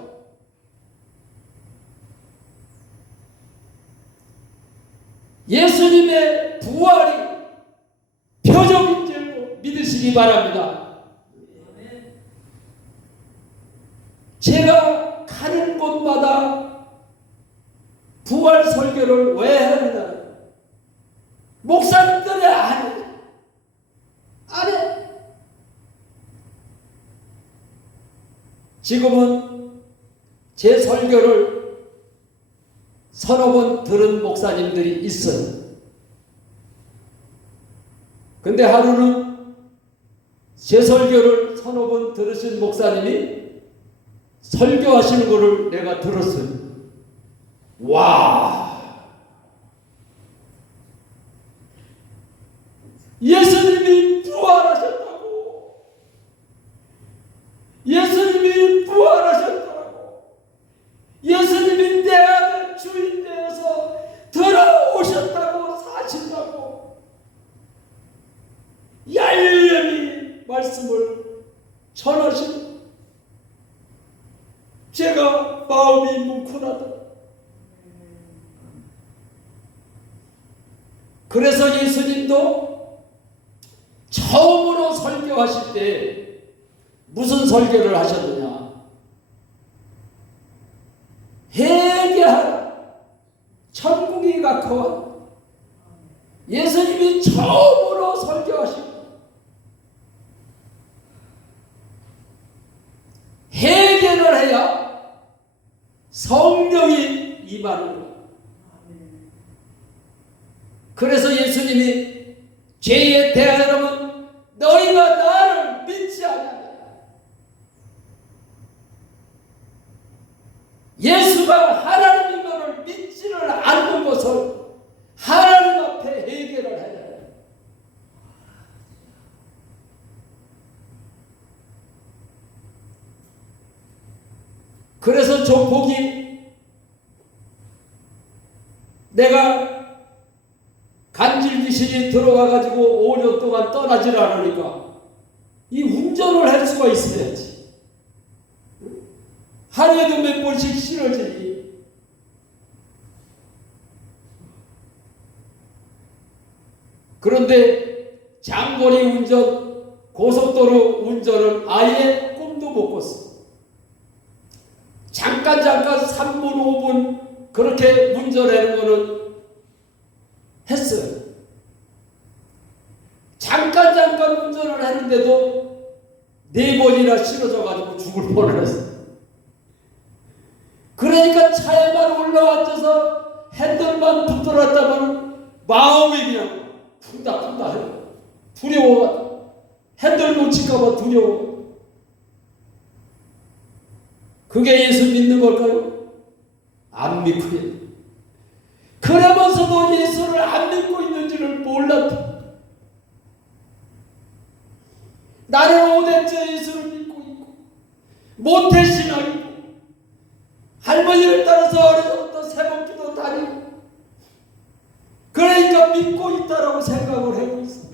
예수님의 부활이 표적인 줄로 믿으시기 바랍니다. 제가 가는 곳마다 부활 설교를 왜 하느냐? 목사님들이 안 해. 지금은 제 설교를 서너 번 들은 목사님들이 있어요. 근데 하루는 제 설교를 서너 번 들으신 목사님이 설교하시는 거를 내가 들었어요. 와! 예수님이 부활하셨다고! 예수님이 부활하셨다고! 예수님이 내 안에 주인 되어서 들어오셨다고 사신다고! 얄미히 말씀을 전하시는 제가 마음이 뭉클하다. 그래서 예수님도 처음으로 설교하실 때 무슨 설교를 하셨느냐? 회개하라. 천국이 가까워. 예수님이 처음으로 설교하십니다. 회개를 해야 성령이 임하는 거예요. 그래서 예수님이 죄에 대하여는 너희가 나를 믿지 않느냐. 예수가 하나님인 것을 믿지를 않는 것을 하나님 앞에 회개를 해야 해요. 그래서 조폭이 내가 간질 귀신 임신이 들어와가지고 5년 동안 떠나질 않으니까 이 운전을 할 수가 있어야지. 하루에도 몇 번씩 실어지니. 그런데 장거리 운전, 고속도로 운전은 아예 꿈도 못 꿨어. 잠깐 3분 5분 그렇게 운전하는 거는 했어요. 잠깐 운전을 했는데도 4번이나 실어져가지고 죽을 뻔했어. 그러니까 차에만 올라앉아서 핸들만 붙들었다면 마음이 그냥 쿵닥쿵닥 해요. 두려워. 핸들 놓칠까봐 두려워. 그게 예수 믿는 걸까요? 안 믿고 있는. 그러면서도 예수를 안 믿고 있는지를 몰랐다. 나는 5대째 예수를 믿고 있고 모태신앙이고 할머니를 따라서 어려서부터 새벽기도 다니고 그러니까 믿고 있다라고 생각을 하고 있어.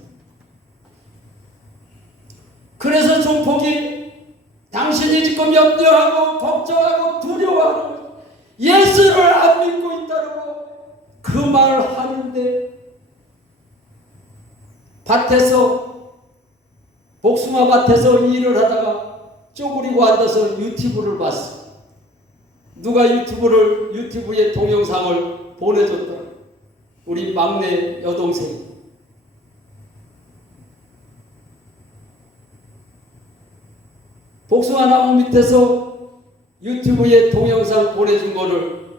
그래서 종폭이 당신이 지금 염려하고 걱정하고 두려워하는 예수를 안 믿고 있다라고 그 말 하는데 복숭아 밭에서 일을 하다가 쪼그리고 앉아서 유튜브를 봤어. 누가 유튜브에 동영상을 보내줬더라. 우리 막내 여동생. 복숭아 나무 밑에서 유튜브에 동영상 보내준 거를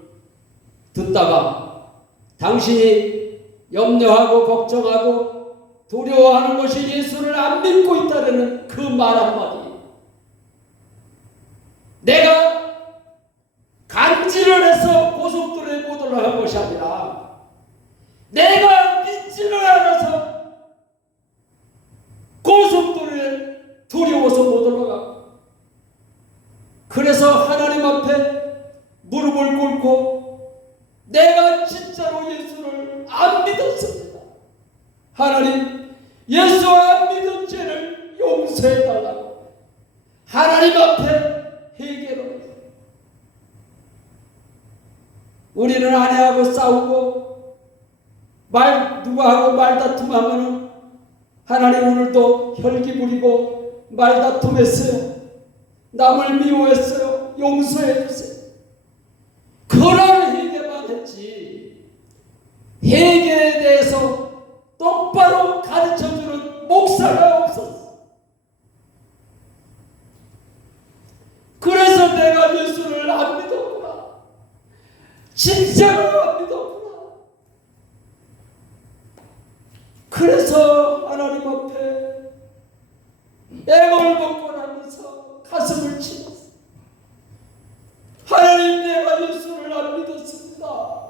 듣다가 당신이 염려하고 걱정하고 두려워하는 것이 예수를 안 믿고 있다는 그 말 한마디. 내가 간지를 해서 고속도로에 못 올라간 것이 아니라 내가 믿지를 않아서 고속도로에 두려워서 못 올라가. 그래서 하나님 앞에 무릎을 꿇고 내가 진짜로 예수를 안 믿었습니다. 하나님, 예수 안 믿은 죄를 용서해달라고 하나님 앞에 회개를 해요. 우리는 아내하고 싸우고 누구하고 말다툼하면은 하나님 오늘도 혈기 부리고 말다툼했어요. 남을 미워했어요. 용서해 주세요. 그런 회개만 했지 회개에 대해서 똑바로 가르쳐주는 목사가 없었어. 그래서 내가 예수를 안 믿었구나. 진짜로 안 믿었구나. 그래서 하나님 앞에 애걸복걸하면서 가슴을 치렀어. 하나님, 내가 예수를 안 믿었습니다.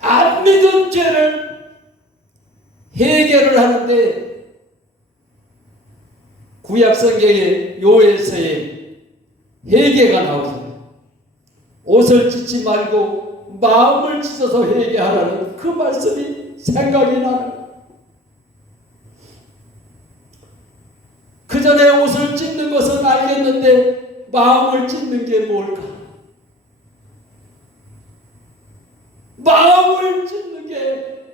안 믿은 죄를 해결을 하는데 구약성경에 요에서의 회개가 나오잖아요. 옷을 찢지 말고 마음을 찢어서 회개하라는 그 말씀이 생각이 나는. 그 전에 옷을 찢는 것은 알겠는데 마음을 찢는 게 뭘까? 마음을 찢는 게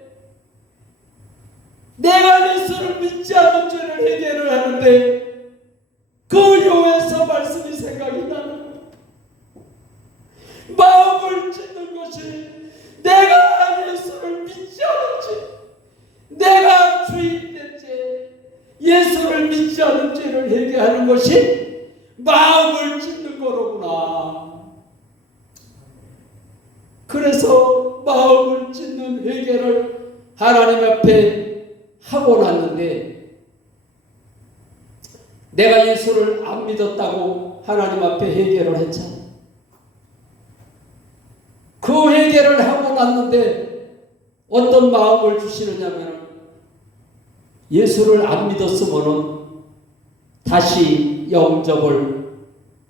내가 예수를 믿지 않는 죄를 해결을 하는데 그 요에서 말씀이 생각이 나는 거예요. 마음을 찢는 것이 내가 예수를 믿지 않은 죄, 내가 주인된 죄, 예수를 믿지 않은 죄를 해결하는 것이 마음을 찢는 거로구나. 그래서 마음을 찢는 회개를 하나님 앞에 하고 났는데 내가 예수를 안 믿었다고 하나님 앞에 회개를 했잖아. 그 회개를 하고 났는데 어떤 마음을 주시느냐면 예수를 안 믿었으면은 다시 영접을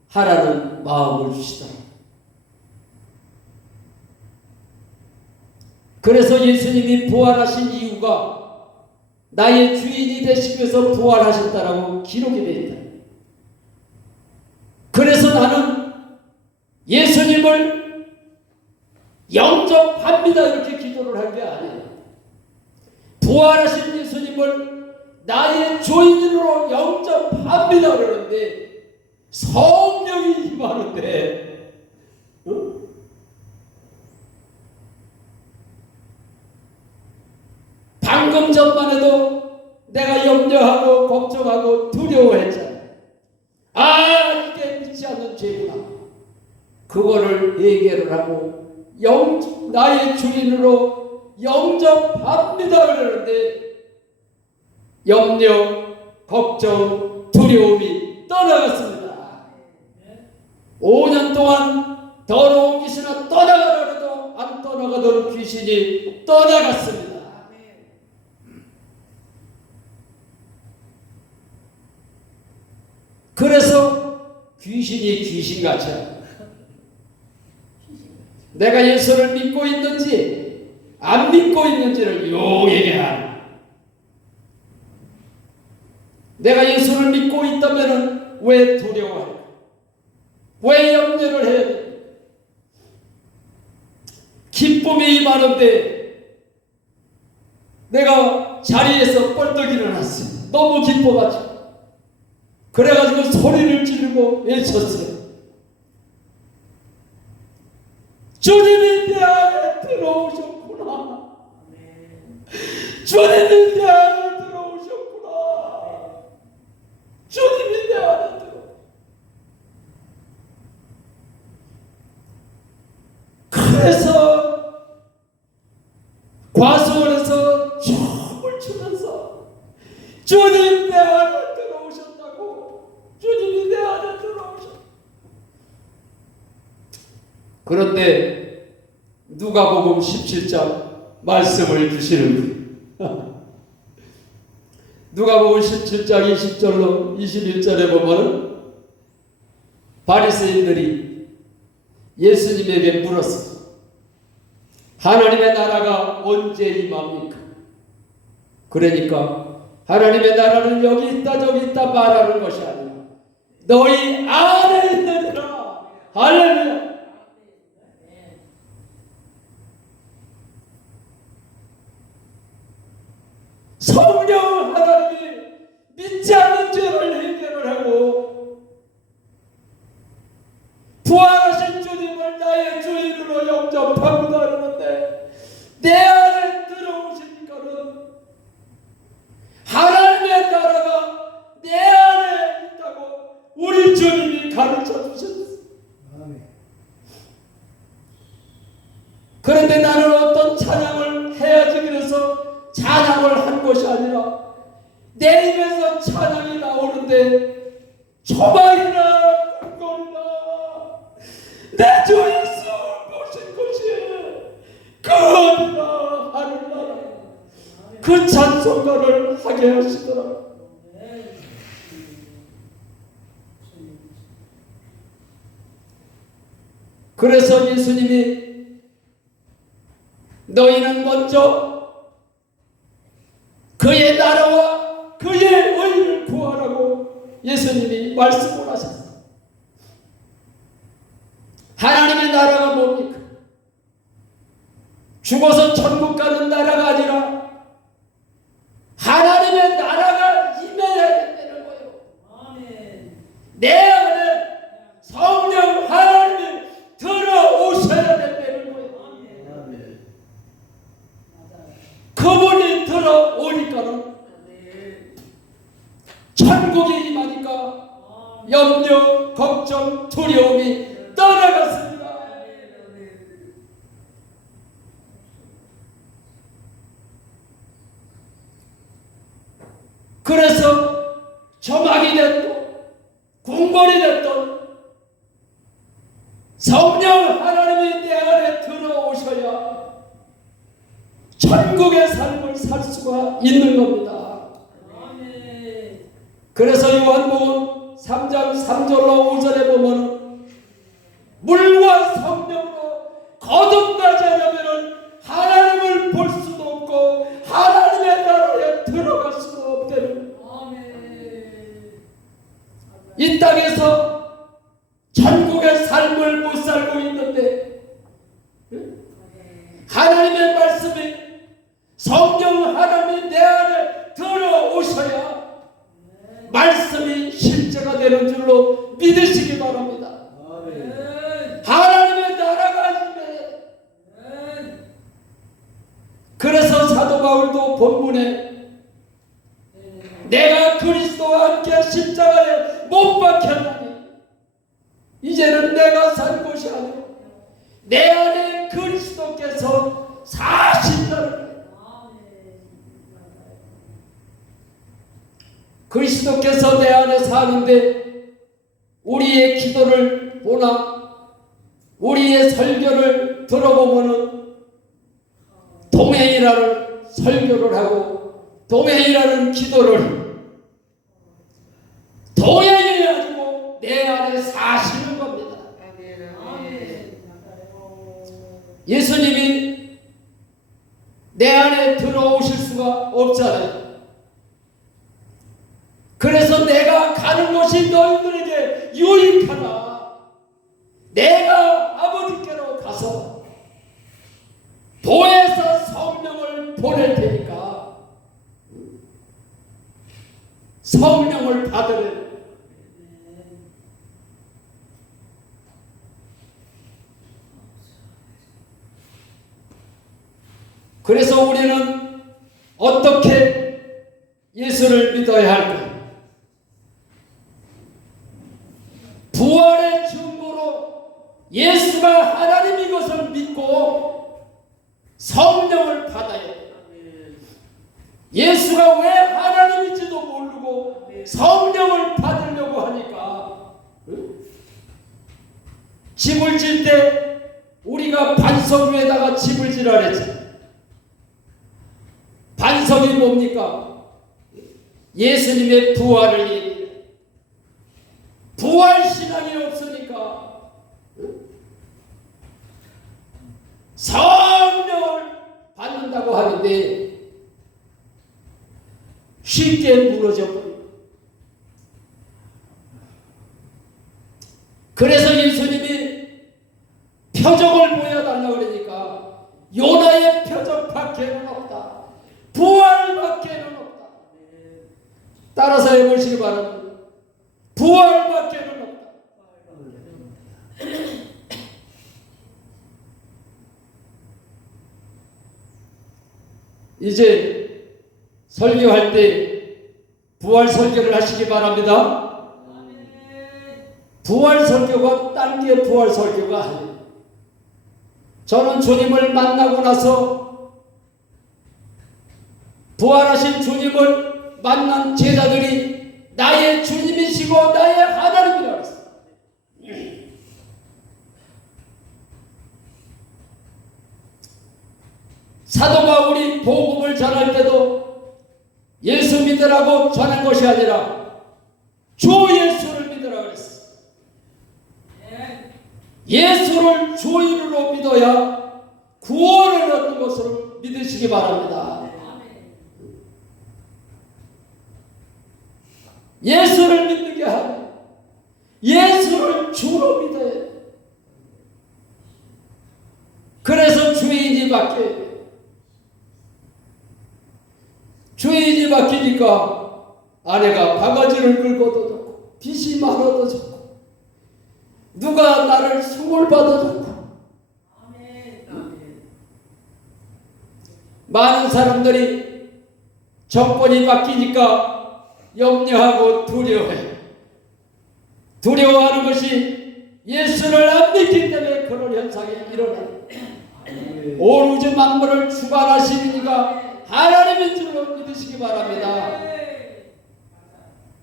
하라는 마음을 주시더라. 그래서 예수님이 부활하신 이유가 나의 주인이 되시기 위해서 부활하셨다라고 기록이 되어 있다. 그래서 나는 예수님을 영접합니다 이렇게 기도를 한 게 아니에요. 부활하신 예수님을 나의 주인으로 영접합니다 그러는데 성령이 임하는데 방금 전만 해도 내가 염려하고 걱정하고 두려워했잖아. 이게 믿지 않는 죄구나. 그거를 해결을 하고 나의 주인으로 영접합니다 그러는데 염려, 걱정, 두려움이 떠나갔습니다. 5년 동안 더러운 귀신아 떠나가라 해도 안 떠나가던 귀신이 떠나갔습니다. 그래서 귀신이 귀신같이 내가 예수를 믿고 있는지 안 믿고 있는지를 요 얘기하라. 내가 예수를 믿고 있다면 왜 두려워할까? 왜 염려를 해야 돼? 기쁨이 많은데 내가 자리에서 뻘떡 일어났어요. 너무 기뻐가지고. 그래가지고 소리를 지르고 외쳤어요. 주님이 내 안에 들어오셨구나. 주님이 내 안에 들어오셨구나. 주님이 내 안에 들어오셨구나. 그래서 과수원에서 춤을 추면서 주님 내 안에 들어오셨다고. 주님이 내 안에 들어오셨다. 그런데 누가복음 17장 말씀을 주시는 거예요. 누가복음 17장 20절로 21절에 보면 바리새인들이 예수님에게 물었습니다. 하나님의 나라가 언제 임합니까? 그러니까 하나님의 나라는 여기 있다 저기 있다 말하는 것이 아니라 너희 안에 있느니라. 할렐루야. 성령 하나님이 믿지 않는 죄를 해결을 하고 부활하신 주님을 나의 주인으로 영접합니다 하는데 내 안에 들어오시니까는 하나님의 나라가 내 안에 있다고 우리 주님이 가르쳐 주셨어요. 그런데 나는 어떤 찬양을 해야지 그래서 찬양을 한 것이 아니라 내 입에서 찬양이 나오는데 초막이나 꿈거리나 내 주 예수 모신 것이 그 어디나 하늘나라 그 찬송가를 하게 하시더라. 그래서 예수님이 너희는 먼저 그의 나라와 그의 의를 구하라고 예수님이 말씀을 하셨어요. 하나님의 나라가 뭡니까? 죽어서 천국 가는 나라가 아니라 하나님의 나라가 임해야 된다는 거예요. 내 안에 성령 하나님이 들어오셔야 된다는 거예요. 그분이 들어오니까는 천국이 임하니까 염려, 걱정, 두려움이 떠나갔습니다. 그래서 조막이 됐던 궁궐이 됐던 성령 하나님이 내 안에 들어오셔야 천국의 삶을 살 수가 있는 겁니다. 그래서 요한복음 3장 3절로 5절에 보면 물과 성령으로 거듭나지 않으면 하나님을 말씀이 실제가 되는 줄로 믿으시기 바랍니다. 아멘. 하나님의 나라가 임해. 그래서 사도 바울도 본문에 내가 그리스도와 함께 십자가에 못 박혔나니 이제는 내가 산 것이 아니고 내 안에 그리스도께서 사신다는 그리스도께서 내 안에 사는데 우리의 기도를 보나 우리의 설교를 들어보면은 동행이라는 설교를 하고 동행이라는 기도를 동행이 가지고 내 안에 사시는 겁니다. 예수님이 내 안에 들어오실 수가 없잖아요. 그래서 내가 가는 곳이 너희들에게 유익하다. 내가 아버지께로 가서 도에서 성령을 보낼 테니까 성령을 받으래. 그래서 우리는 어떻게 예수를 믿어야 할까? 부활의 증거로 예수가 하나님인 것을 믿고 성령을 받아야 해요. 예수가 왜 하나님인지도 모르고 성령을 받으려고 하니까 집을 질 때 우리가 반석 위에다가 집을 지라 그랬지. 반석이 뭡니까? 예수님의 부활을 얘기해요. 부활 신앙이 없으니까 성령을 받는다고 하는데 쉽게 무너져 버려요. 그래서 예수님이 표적을 보여달라고 그러니까 요나의 표적밖에는 없다. 부활밖에는 없다. 따라서 해보시기 바랍니다. 부활밖에는 없다. 이제 설교할 때 부활 설교를 하시기 바랍니다. 부활 설교가 딴 게 부활 설교가 아니에요. 저는 주님을 만나고 나서 부활하신 주님을 만난 제자들이 나의 주님이시고 나의 하나님이라고 했어요. 사도 바울이 복음을 전할 때도 예수 믿으라고 전한 것이 아니라 주 예수를 믿으라고 했어요. 예수를 주 이름으로 믿어야 구원을 얻는 것을 믿으시기 바랍니다. 예수를 믿는 게 아니라 예수를 주로 믿어야 돼. 그래서 주인이 바뀌어요. 주인이 바뀌니까 아내가 바가지를 끌고도 좋고 빚이 많아도 좋고 누가 나를 수물 받아줬고 많은 사람들이 정권이 바뀌니까 염려하고 두려워해. 두려워하는 것이 예수를 안 믿기 때문에 그런 현상이 일어나요. 온 우주 만물을 주관하시니까 하나님인 줄로 믿으시기 바랍니다.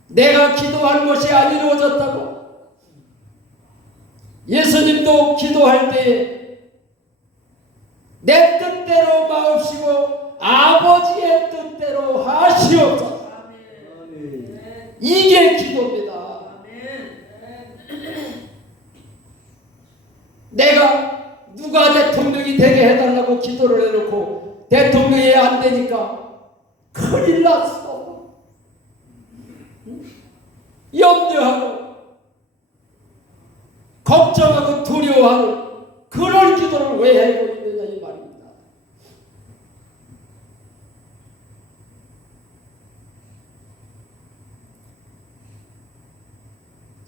내가 기도한 것이 안 이루어졌다고. 예수님도 기도할 때에 내 뜻대로 마옵시고 아버지의 뜻대로 하시옵소서. 이게 기도입니다. 내가 누가 대통령이 되게 해달라고 기도를 해놓고 대통령이 안 되니까 큰일 났어. 염려하고 걱정하고 두려워하는 그런 기도를 왜 하고 있느냐 이 말입니다.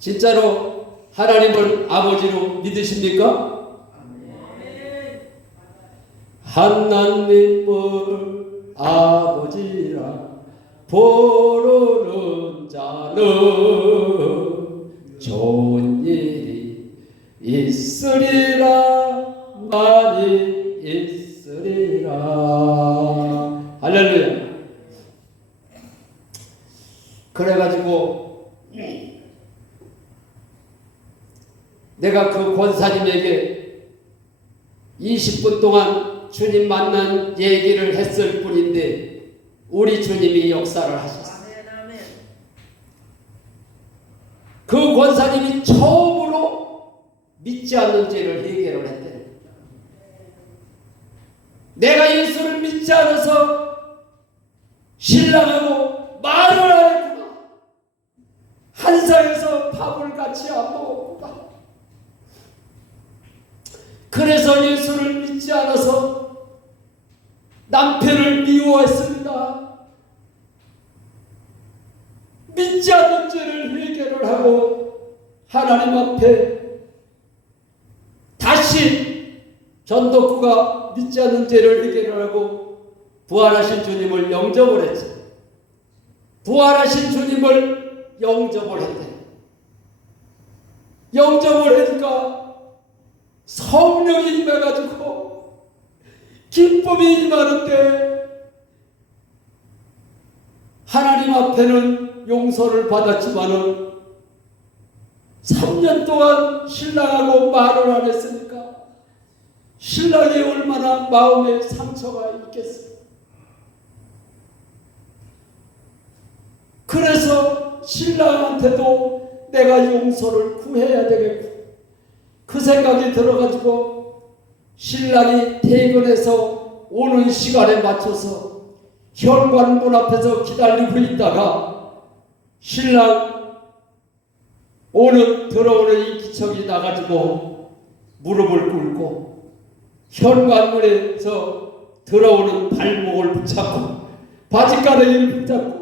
진짜로 하나님을 아버지로 믿으십니까? 하나님을 아버지라 부르는 자는 좋은 일이 있으리라 많이 있으리라. 할렐루야. 그래가지고 내가 그 권사님에게 20분 동안 주님 만난 얘기를 했을 뿐인데 우리 주님이 역사를 하셨어요. 그 권사님이 처음으로 믿지 않는 죄를 해결을 했대요. 내가 예수를 믿지 않아서 신랑하고 말을 안 했구나. 한상에서 밥을 같이 안 먹었구나. 그래서 예수를 믿지 않아서 남편을 미워했습니다. 믿지 않는 죄를 해결을 하고 하나님 앞에 다시 전덕후가 믿지 않는 죄를 해결을 하고 부활하신 주님을 영접을 했죠. 부활하신 주님을 영접을 했대. 영접을 하니까 성령이 임해가지고 기쁨이 임하는데 하나님 앞에는 용서를 받았지만은 3년 동안 신랑하고 말을 안 했으니까 신랑이 얼마나 마음에 상처가 있겠어요. 그래서 신랑한테도 내가 용서를 구해야 되겠고 그 생각이 들어가지고 신랑이 퇴근해서 오는 시간에 맞춰서 현관문 앞에서 기다리고 있다가 신랑 들어오는 이 기척이 나가지고 무릎을 꿇고 현관문에서 들어오는 발목을 붙잡고 바지가랑이를 붙잡고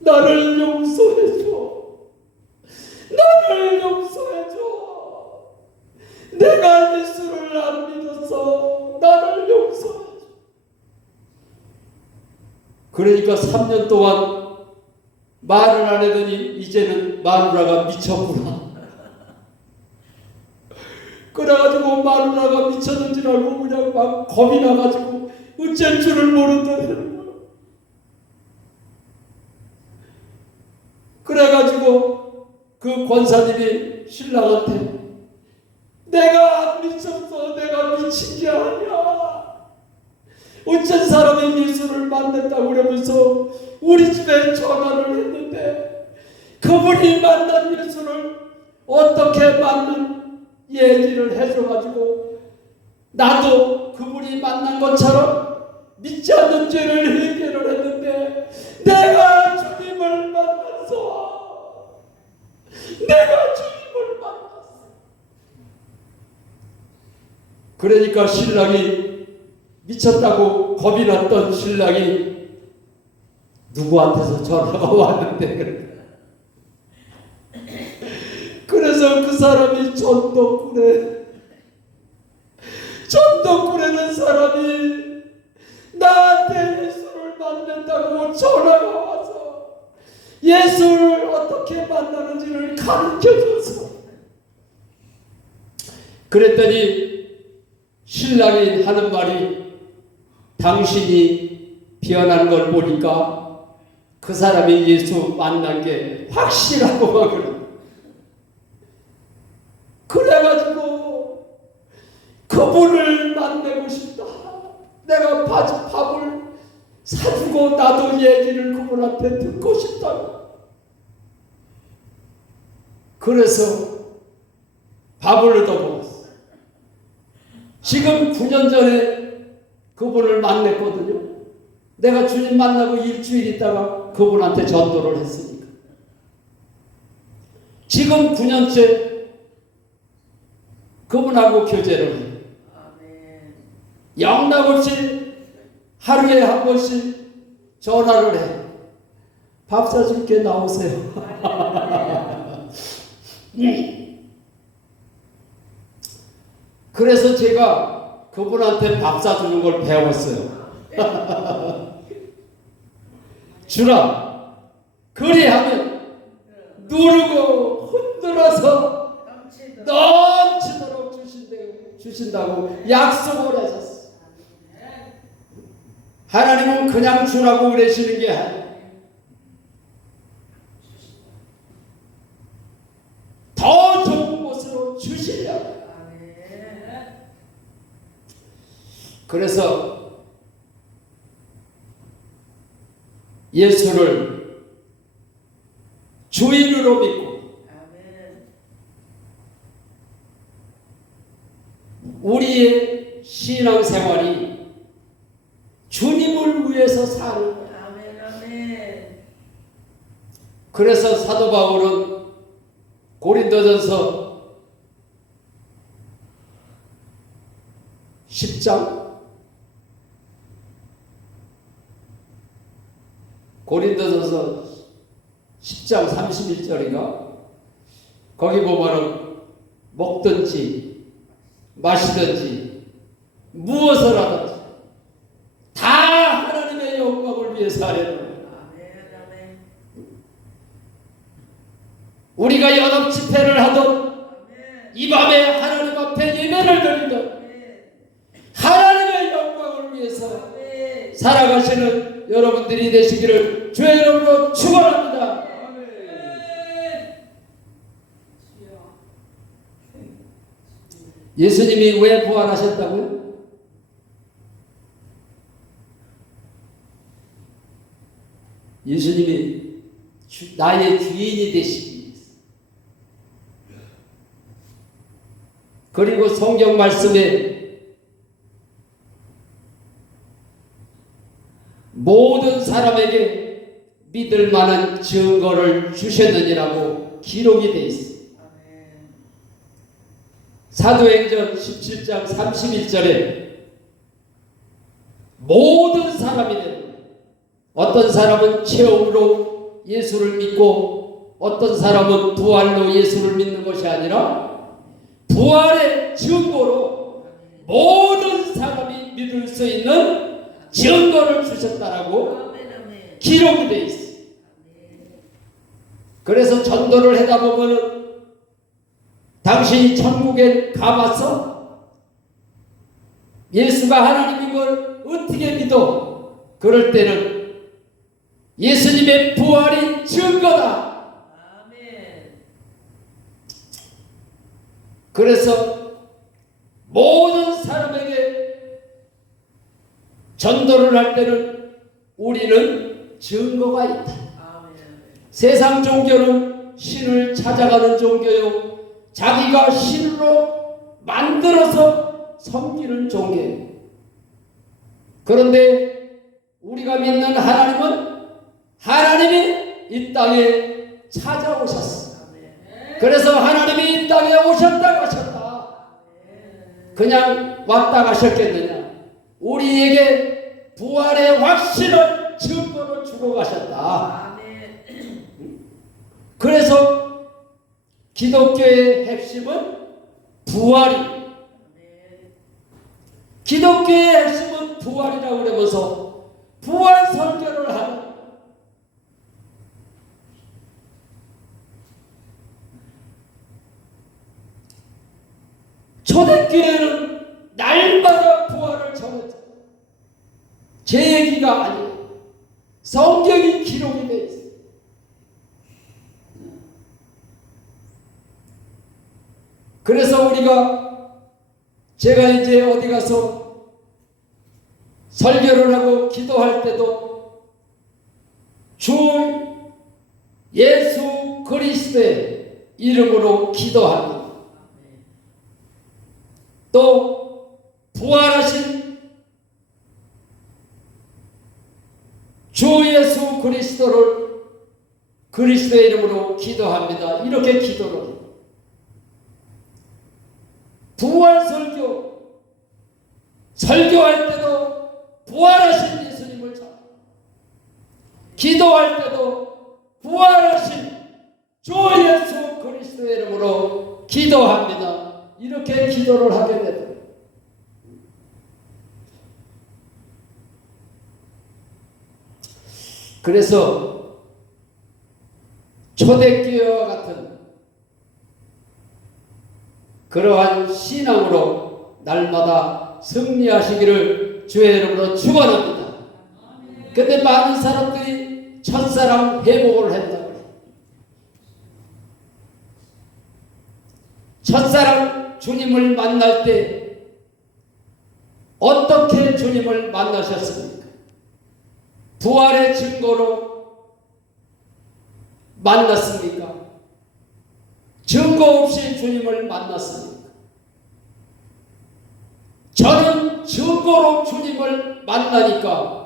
나를 용서해줘. 나를 용서해줘. 내가 예수를 안 믿어서 나를 용서해줘. 그러니까 3년 동안 말을 안 하더니 이제는 마누라가 미쳤구나. 그래가지고 마누라가 미쳤는 줄 알고 그냥 막 겁이 나가지고 어쩔 줄을 모른다는 거야. 그래가지고 그 권사님이 신랑한테 내가 안 미쳤어. 내가 미친 게 아니야. 어쩐 사람이 예수를 만났다고 그러면서 우리 집에 전화를 했는데 그분이 만난 예수를 어떻게 만난 얘기를 해줘가지고 나도 그분이 만난 것처럼 믿지 않는 죄를 해결을 했는데 내가 주님을 만났어. 내가 주님을 만났어. 그러니까 신랑이 미쳤다고 겁이 났던 신랑이 누구한테서 전화가 왔는데 그래서 그 사람이 전덕구라는 사람이 나한테 예수를 만난다고 전화가 와서 예수를 어떻게 만나는지를 가르쳐줬어. 그랬더니 신랑이 하는 말이 당신이 변한 걸 보니까 그 사람이 예수 만난 게 확실하고 막 그래. 그래가지고 그분을 만나고 싶다. 내가 밥을 사주고 나도 얘기를 그분한테 듣고 싶다고. 그래서 밥을 얻어먹었어. 지금 9년 전에 그분을 만났거든요. 내가 주님 만나고 일주일 있다가 그분한테 전도를 했으니까. 지금 9년째 그분하고 교제를 해요. 영락없이 하루에 한 번씩 전화를 해. 밥 사줄게 나오세요. 그래서 제가 그분한테 밥 사주는 걸 배웠어요. 주라, 그리하면 누르고 흔들어서 넘치도록 주신다고 약속을 하셨어요. 하나님은 그냥 주라고 그러시는 게 아니에요. 더 좋은 곳으로 주시려고. 그래서 예수를 주인으로 믿고 우리의 신앙생활이 주님을 위해서 사는 거예요. 그래서 사도 바울은 고린도전서 10장 고린도전서 10장 31절인가? 거기 보면은 먹든지 마시든지 무엇을 하든지 다 하나님의 영광을 위해서 하려는 거예요. 우리가 연합 집회를 하던 이 밤에 하나님 앞에 예배를 드리던 하나님의 영광을 위해서 살아가시는 여러분들이 되시기를 주의 이름으로 축원합니다. 예수님이 왜 부활하셨다고요? 예수님이 나의 주인이 되시기 위해서. 그리고 성경 말씀에 모든 사람에게 믿을 만한 증거를 주셨느니라고 기록이 되어 있습니다. 사도행전 17장 31절에 모든 사람이 되는, 어떤 사람은 체험으로 예수를 믿고 어떤 사람은 부활로 예수를 믿는 것이 아니라 부활의 증거로 모든 사람이 믿을 수 있는 증거를 주셨다라고 기록이 되어 있어요. 그래서 전도를 하다 보면은 당신이 천국에 가봤어? 예수가 하나님인 걸 어떻게 믿어? 그럴 때는 예수님의 부활이 증거다. 그래서 모든 사람에게 전도를 할 때는 우리는 증거가 있다. 세상 종교는 신을 찾아가는 종교요, 자기가 신으로 만들어서 섬기는 종교예요. 그런데 우리가 믿는 하나님은 하나님이 이 땅에 찾아오셨어. 그래서 하나님이 이 땅에 오셨다 가셨다. 그냥 왔다 가셨겠느냐? 우리에게 부활의 확신을 증거로 주고 가셨다. 그래서 기독교의 핵심은 부활이. 기독교의 핵심은 부활이라고 그러면서 부활 설교를 하는. 초대교회는 날마다 부활을 전했죠. 제 얘기가 아니에요. 성경이 기록이 되어 있어요. 그래서 제가 이제 어디 가서 설교를 하고 기도할 때도 주 예수 그리스도의 이름으로 기도합니다. 또 부활하신 주 예수 그리스도의 이름으로 기도합니다. 이렇게 기도를 해요. 부활 설교할 때도 부활하신 예수님을 전하고, 기도할 때도 부활하신 주 예수 그리스도 그리스도의 이름으로 기도합니다. 이렇게 기도를 하게 되더라고요. 그래서 초대교회와 같은 그러한 신앙으로 날마다 승리하시기를 주의 이름으로 축원합니다. 근데 많은 사람들이 첫사랑 회복을 했다고 해요. 첫사랑 주님을 만날 때 어떻게 주님을 만나셨습니까? 부활의 증거로 만났습니까? 증거 없이 주님을 만났습니까? 저는 증거로 주님을 만나니까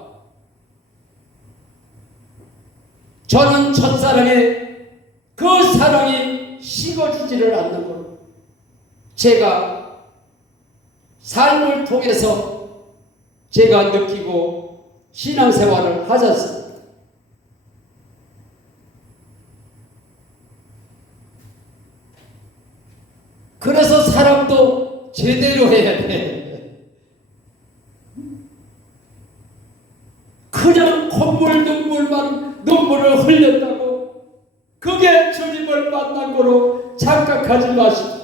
저는 첫사랑의 그 사랑이 식어지지를 않는 것, 제가 삶을 통해서 제가 느끼고 신앙생활을 하지 않습니다. 그래서 사람도 제대로 해야 돼. 그냥 콧물 눈물을 흘렸다고 그게 주님을 만난 거로 착각하지 마십시오.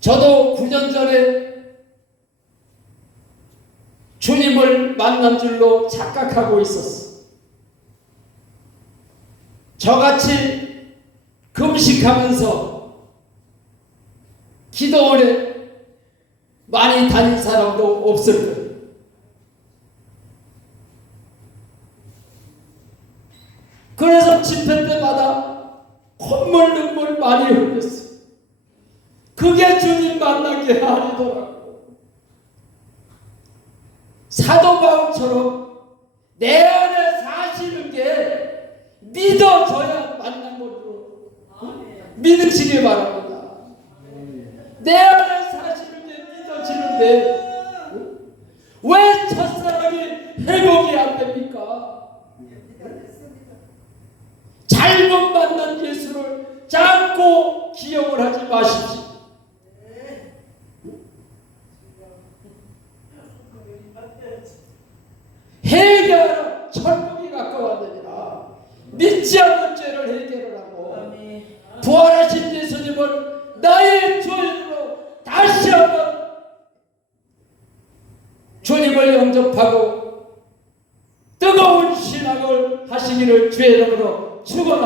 저도 9년 전에 주님을 만난 줄로 착각하고 있었어. 저같이 금식하면서 기도원에 많이 다닌 사람도 없을 거예요. 그래서 집회 때마다 콧물 눈물 많이 흘렸어요. 그게 주님 만난 게 아니더라고. 사도 바울처럼 내 안에 사시는 게 믿어져야 만난 걸로 믿으시기 바랍니다. 내 안에 사시는 게 믿어지는데 왜 첫사랑이 회복이 안 됩니까? 잘못 만난 예수를 자꾸 기억을 하지 마십시오. 해결하라. 천국이 가까웠느니라. 믿지 않는 죄를 해결을 하고 부활하신 예수님을 나의 주인으로 다시 한번 주님을 영접하고 뜨거운 신앙을 하시기를 주의 이름으로 축원합니다.